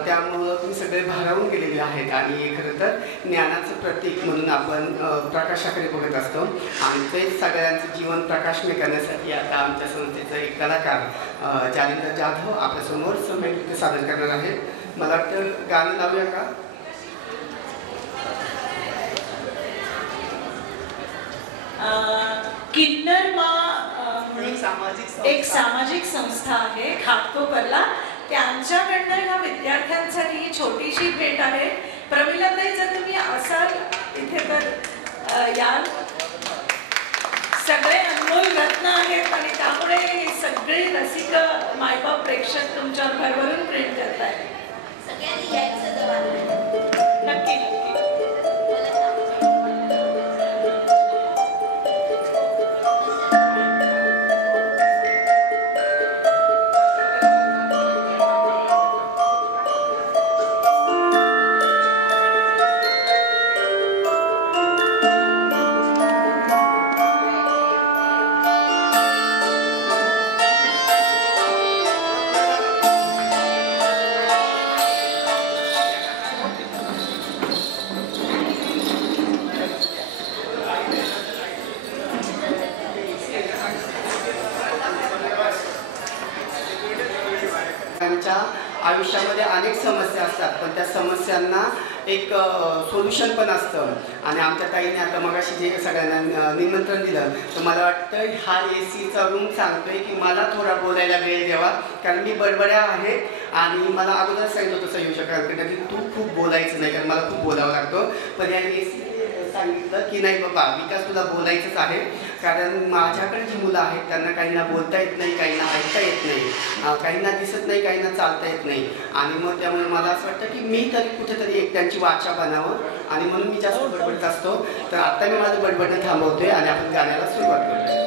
त्यामुळं तुम्ही सगळे भारावून गेलेले आहेत आणि खरं तर ज्ञानाचं प्रतीक म्हणून आपण प्रकाशाकडे बघत असतो आणि ते सगळ्यांचं जीवन प्रकाशमय करण्यासाठी आता आमच्या संस्थेचं एक कलाकार जालिंदर जाधव आपल्यासमोर संगीत सादर करणार आहेत. मला वाटतं गाणं लावूया का? किन्नरमा एक सामाजिक संस्था आहे घाटकोपरला. त्यांच्याकडनं ह्या विद्यार्थ्यांसाठी छोटीशी भेट आहे. प्रमिलाताई जर तुम्ही असाल इथे तर याल. सगळे अनमोल रत्न आहेत आणि त्यामुळे सगळे रसिक मायबाप प्रेक्षक तुमच्यावर भरभरून प्रेम करत आहेत. सगळ्यांनी यायचं. नक्की नक्की. आयुष्यामध्ये अनेक समस्या असतात पण त्या समस्यांना एक सोल्युशन पण असतं आणि आमच्या ताईने आता मगाशी जे सगळ्यांना निमंत्रण दिलं तर मला वाटतं हा ACचा रूम सांगतोय की मला थोडा बोलायला वेळ द्यावा कारण मी बडबड्या आहे आणि मला अगोदर सांगितलं होतं संयोजकांकडनं की तू खूप बोलायचं नाही कारण मला खूप बोलावं लागतं. पण या AC सांगितलं की नाही बाबा विकास तुला बोलायचंच आहे कारण माझ्याकडे जी मुलं आहेत त्यांना काहींना बोलता येत नाही, काहींना ऐकता येत नाही, काहींना दिसत नाही, काहींना चालता येत नाही आणि मग त्यामुळे मला असं वाटतं की मी तरी कुठेतरी एक त्यांची वाचा बनावं आणि म्हणून मी जास्त बडबडत असतो. तर आता मी माझं बडबडणं थांबवतोय आणि आपण गाण्याला सुरुवात करतोय.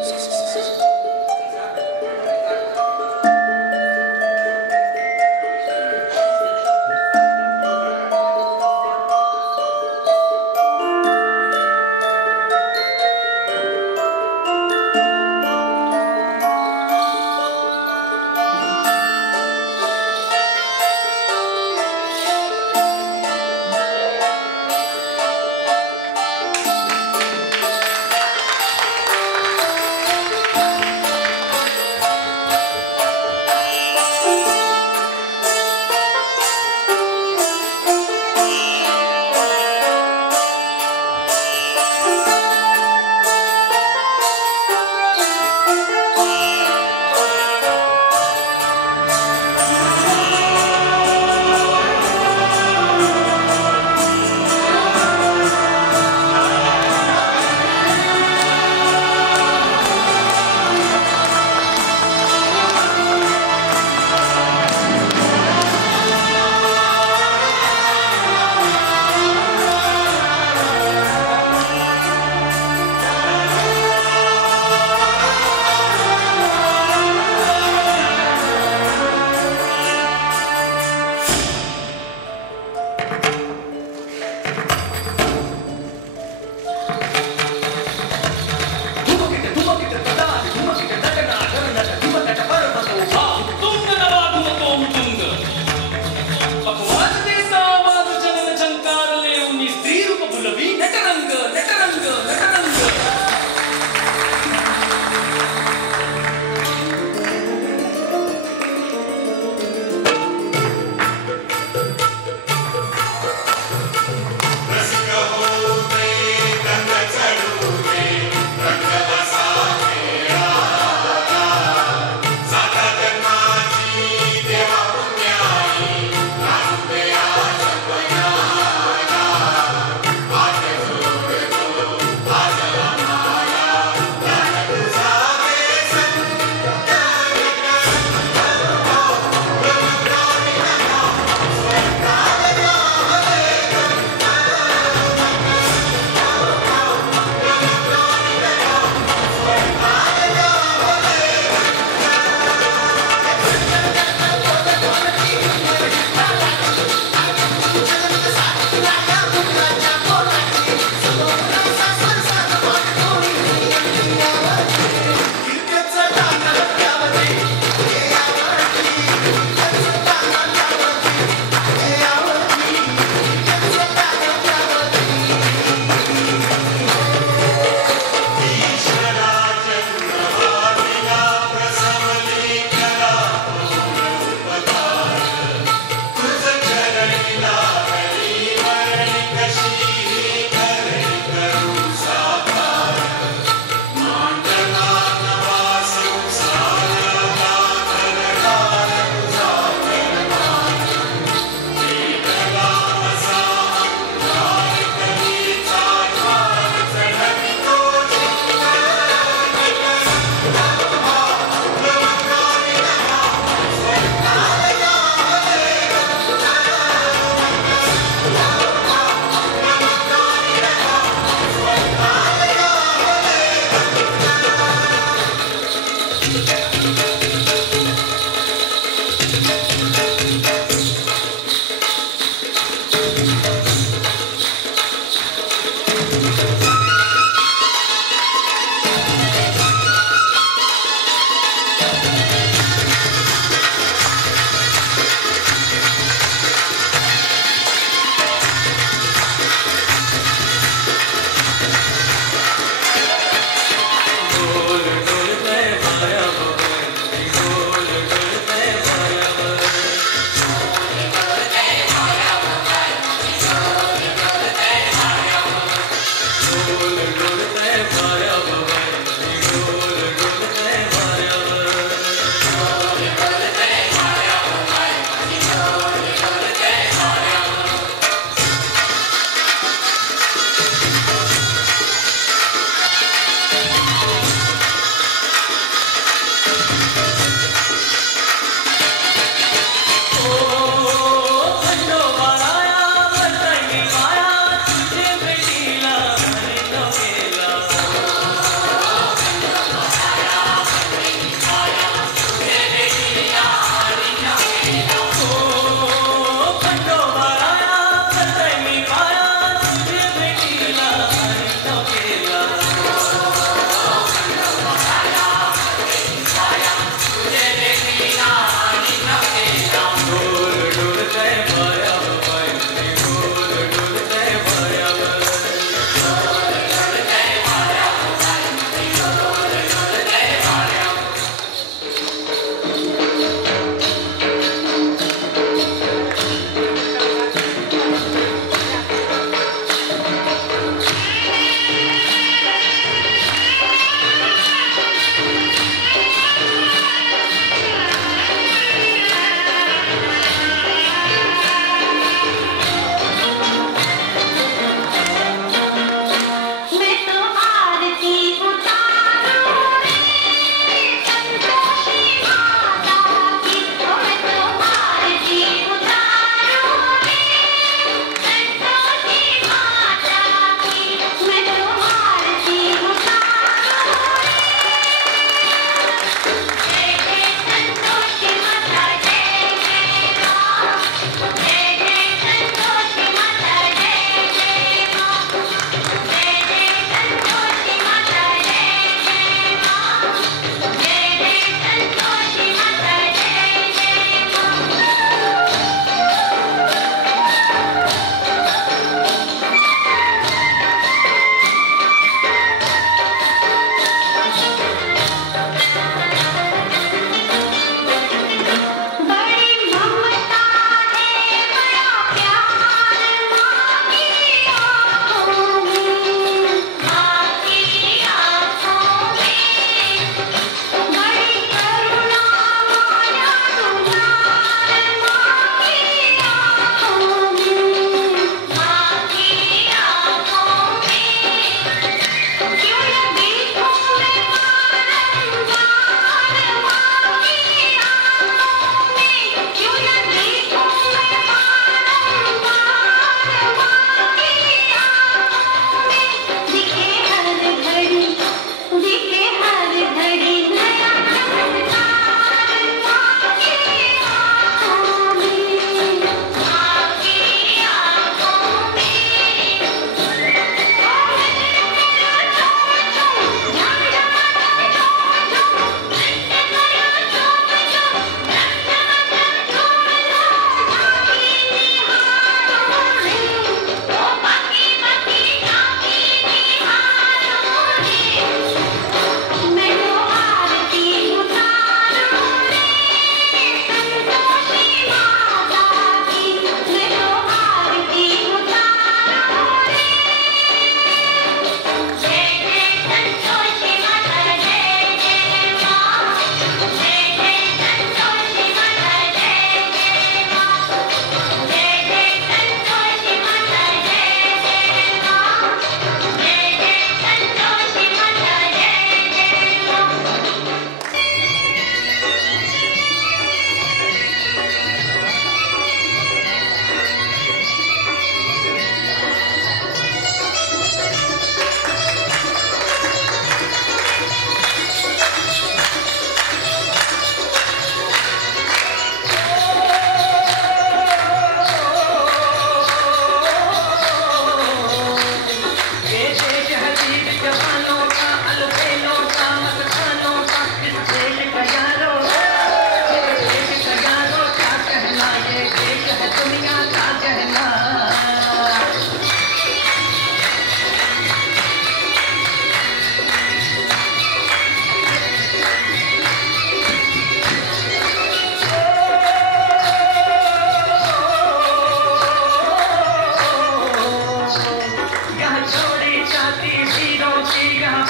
तुझे भेटीला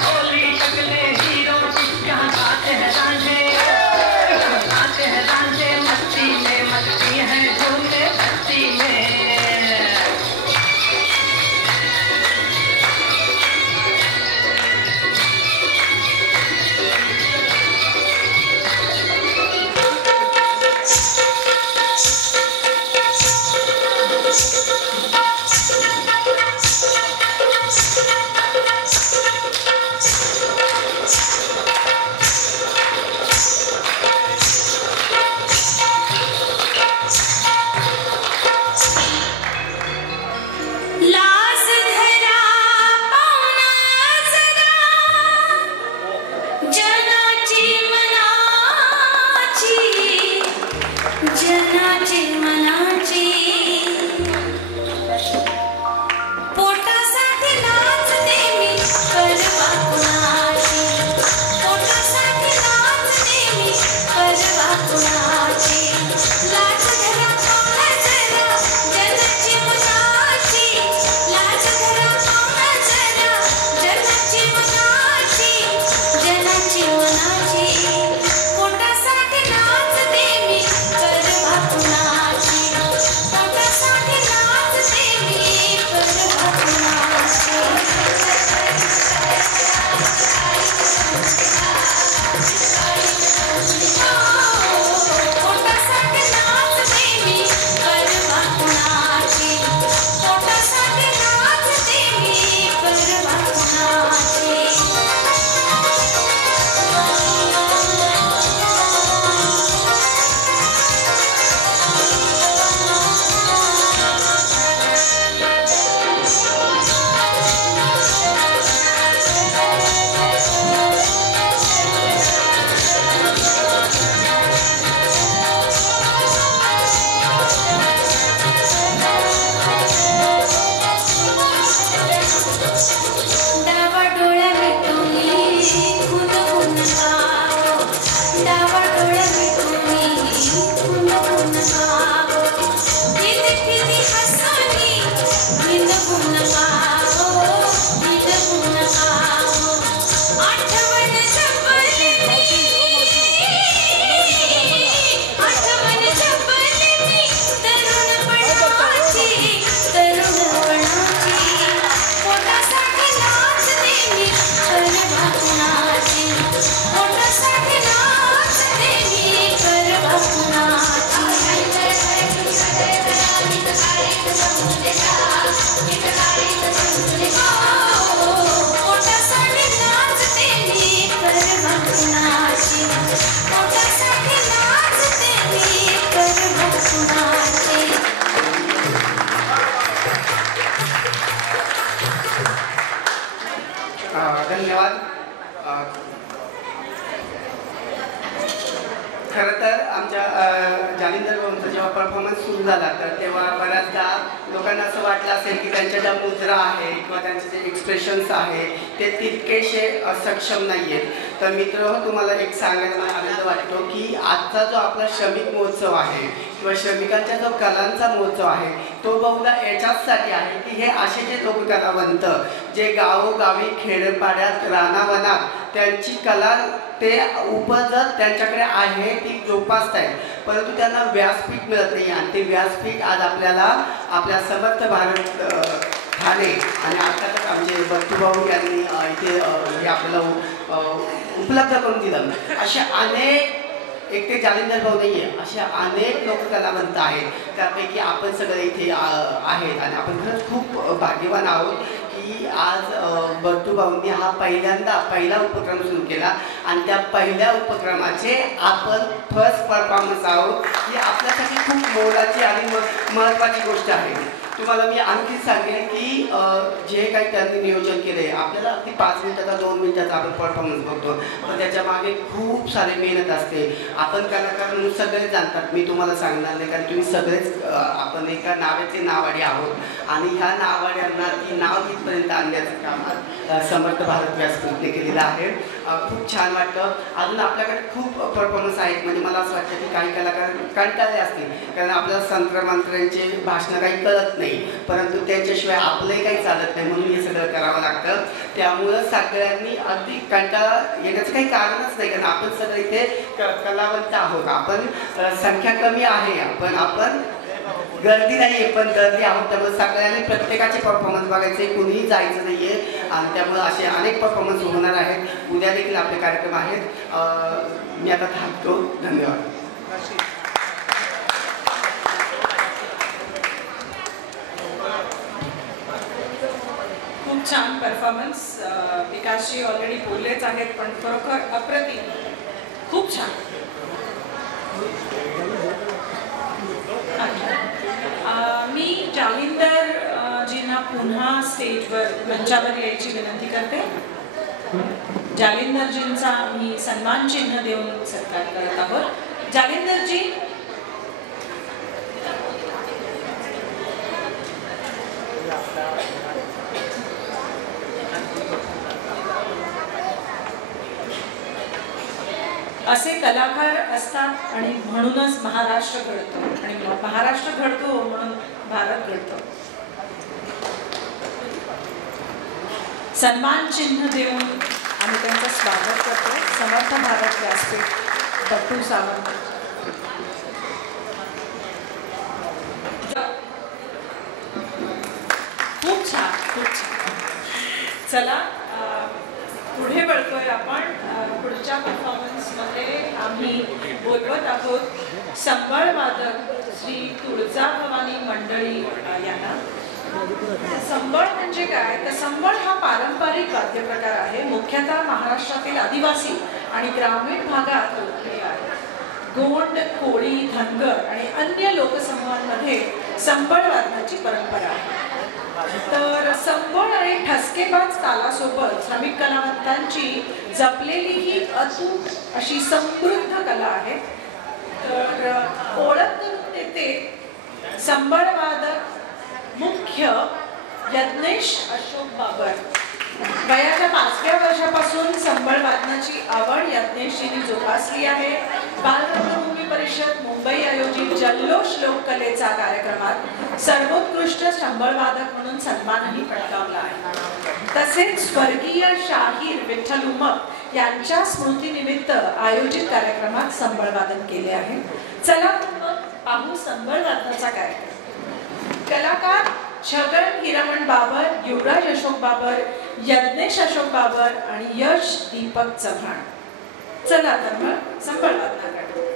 भोली शक्ले हीरो की यहाँ गाते हैं रांझे मस्ती में मस्ती है झूमे मस्ती में। धन्यवाद। खरं तर आमच्या जालिंदर भाऊंचा जेव्हा परफॉर्मन्स सुरू झाला तर तेव्हा बऱ्याचदा लोकांना असं वाटलं असेल की त्यांच्या ज्या मुद्रा आहेत किंवा त्यांचे जे एक्सप्रेशन्स आहेत ते तितकेसे सक्षम नाही आहेत. तर मित्र तुम्हाला एक सांगायला मला आनंद वाटतो की आजचा जो आपला श्रमिक महोत्सव आहे किंवा श्रमिकांचा जो कलांचा महोत्सव आहे तो बहुधा याच्याचसाठी आहे की हे असे जे लोककलावंत जे गावोगावी खेड्यापाड्यात रानावनात त्यांची कला ते उपजत त्यांच्याकडे आहे ती जोपासतायत, परंतु त्यांना व्यासपीठ मिळत नाही आणि ते व्यासपीठ आज आपल्याला आपल्या समर्थ भारत ठाणे आणि अर्थातच आमचे बत्तूभाऊ यांनी इथे हे आपल्याला उपलब्ध करून दिलं. असे अनेक एक ते जालिंदर भाऊ नाही आहे, असे अनेक लोककलावंत आहेत. त्यापैकी आपण सगळे इथे आहेत आणि आपण खरंच खूप भाग्यवान आहोत की आज बत्तूभाऊंनी हा पहिला उपक्रम सुरू केला आणि त्या पहिल्या उपक्रमाचे आपण फर्स्ट परफॉर्मन्स आहोत. ही आपल्यासाठी खूप मोलाची आणि महत्त्वाची गोष्ट आहे. तुम्हाला मी आणखी सांगेन की जे काही त्यांनी नियोजन केलं आहे आपल्याला अगदी 5 मिनिटाचा 2 मिनिटाचा आपण परफॉर्मन्स बघतो, पण त्याच्या मागे खूप सारी मेहनत असते. आपण कलाकार म्हणून सगळे जाणतात, मी तुम्हाला सांगणार नाही कारण तुम्ही सगळेच आपण एका नावाचे नावाडी आहोत आणि ह्या नावाड्यांना ती नाव इथपर्यंत आणण्याचं काम समर्थ भारत व्यासपीठने केलेलं आहे. खूप छान वाटतं. अजून आपल्याकडे खूप परफॉर्मन्स आहेत. म्हणजे मला असं वाटतं की काही कलाकार कंटाळले असतील कारण आपल्याला तंत्रमंत्र्यांचे भाषणं काही कळत नाही, परंतु त्यांच्याशिवाय आपलंही काही चालत नाही म्हणून हे सगळं करावं लागतं. त्यामुळं सगळ्यांनी अगदी कंटाळा येण्याचं काही कारणच नाही, कारण आपण सगळे इथे कलावंत आहोत. आपण संख्या कमी आहे, आपण गर्दी नाही आहे पण गर्दी आहोत. त्यामुळे सगळ्यांनी प्रत्येकाचे परफॉर्मन्स बघायचे, कुणीही जायचं नाही आहे. आणि त्यामुळे असे अनेक परफॉर्मन्स होणार आहेत. उद्या देखील आपले कार्यक्रम आहेत. मी आता थांबतो. धन्यवाद. खूप छान परफॉर्मन्स. विकासजी ऑलरेडी बोललेच आहेत, पण खरोखर अप्रतिम, खूप छान. मी जालिंदर जींना पुन्हा स्टेजवर मंचावर यायची विनंती करते. जालिंदरजींचा आम्ही सन्मान चिन्ह देऊन सत्कार करत आहोत. जालिंदरजी, असे कलाकार असतात आणि म्हणूनच महाराष्ट्र घडतो, आणि महाराष्ट्र घडतो म्हणून भारत घडतो. सन्मान चिन्ह देऊन आम्ही त्यांचं स्वागत करतो. समर्थ भारत व्यासपीठ, दत्तू सावंत. खूप छान, खूप छान. चला पुढे वळतोय आपण. पुढच्या परफॉर्मन्समध्ये आम्ही बोलवत आहोत संबळ वादक श्री तुळजा भवानी मंडळी यांना. संबळ म्हणजे काय, तर संबळ हा पारंपरिक वाद्यप्रकार आहे. मुख्यतः महाराष्ट्रातील आदिवासी आणि ग्रामीण भागात लोकप्रिय आहे. गोंड, कोळी, धनगर आणि अन्य लोकसमूहांमध्ये संबळ वादनाची परंपरा आहे. तर संबळ आणि ठसकेबाज तालासोबत श्रमिक कलावंतांची जपलेली ही अचूक अशी समृद्ध कला आहे. तर ओळख करून देते संबळ वादक मुख्य यज्ञेश अशोक बाबर. वयाच्या 5व्या वर्षापासून संबळ वादनाची आवड यज्ञेशजींनी जोपासली आहे. बालरंगभूमी परिषद मुंबई आयोजित जल्लोष लोककलेचा कार्यक्रमात सर्वोत्कृष्ट संबळ वादक म्हणून सन्मानही पटकावला आहे. तसेच स्वर्गीय शाहीर विठ्ठल उमप यांच्या स्मृतीनिमित्त आयोजित कार्यक्रमात संबळ वादन केले आहे. चला पाहू संबळ वादनाचा कार्यक्रम. कलाकार छगन हिरमण बाबर, युवराज अशोक बाबर, यज्ञेश अशोक बाबर आणि यश दीपक चव्हाण. चला तर मग संबळ वादनाकडे.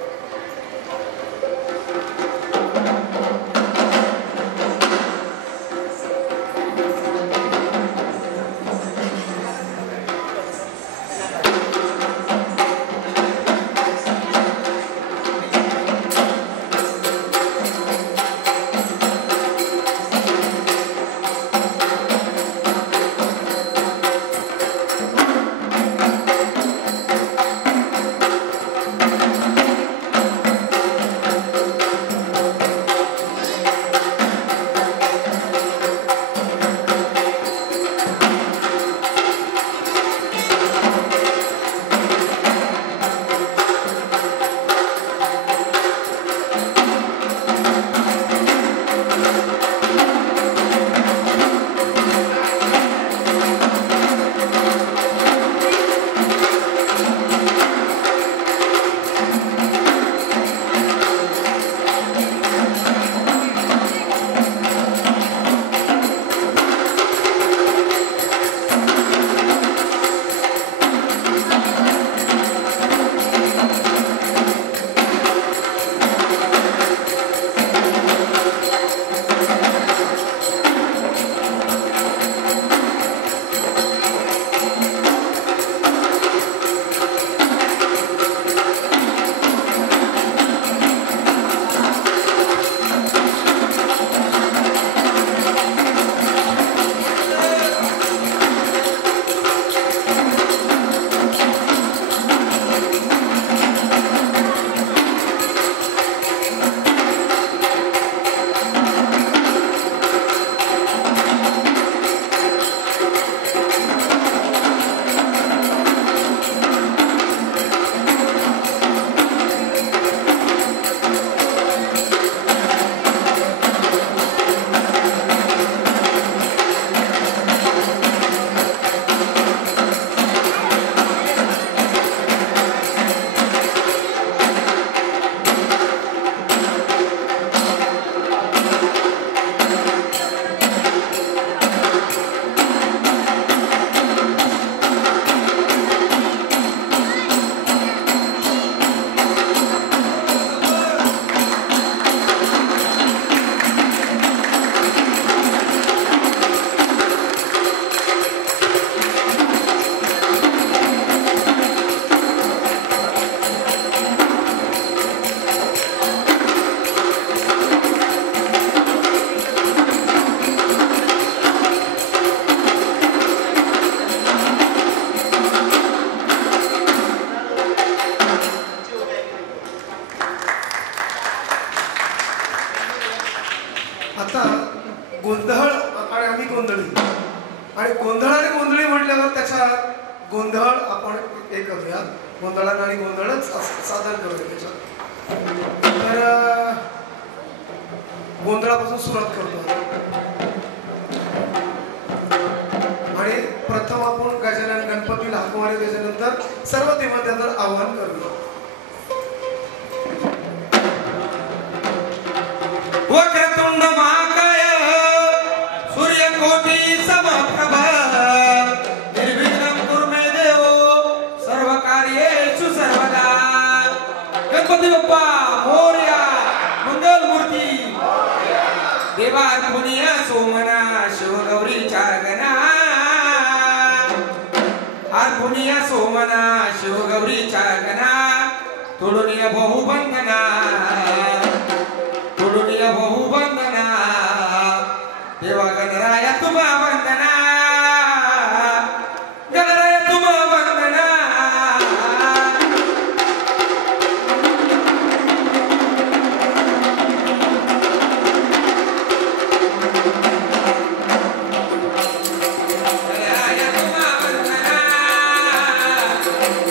गोंधळ आपण हे करूया, गोंधळानं आणि गोंधळच सादर करूया त्याच्यात. तर गोंधळापासून सुरुवात करतो आणि प्रथम आपण गजानन गणपतीला हाक मारू, त्याच्यानंतर सर्व देवतांचं आवाहन करूया. वक्रतुंड महाकाय सूर्यकोटी समप्रभ निर्विघ्नं कुरु मे देव सर्व कार्येषु सर्वदा. गणपती बाप्पा मोरया. मंगल मूर्ती देवा पुनिया सोमना शिवगौरीच्या गणा. पुनिया सोमना शिवगौरीच्या गणा. तुळुनिय बहुवंदना बहुवंदना देवा गणराय तुम्हा वंदना. गणराय तुम्हा वंदना. गणराय तुम्हा वंदना.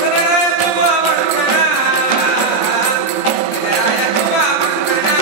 गणराय तुम्हा वंदना. गणराय तुम्हा वंदना.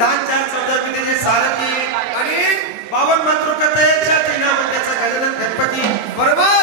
दान 4 14 विधेचे सारथी आणि 52 मातृकथेच्या 3 म्हणजे गजानन गणपती बरोबर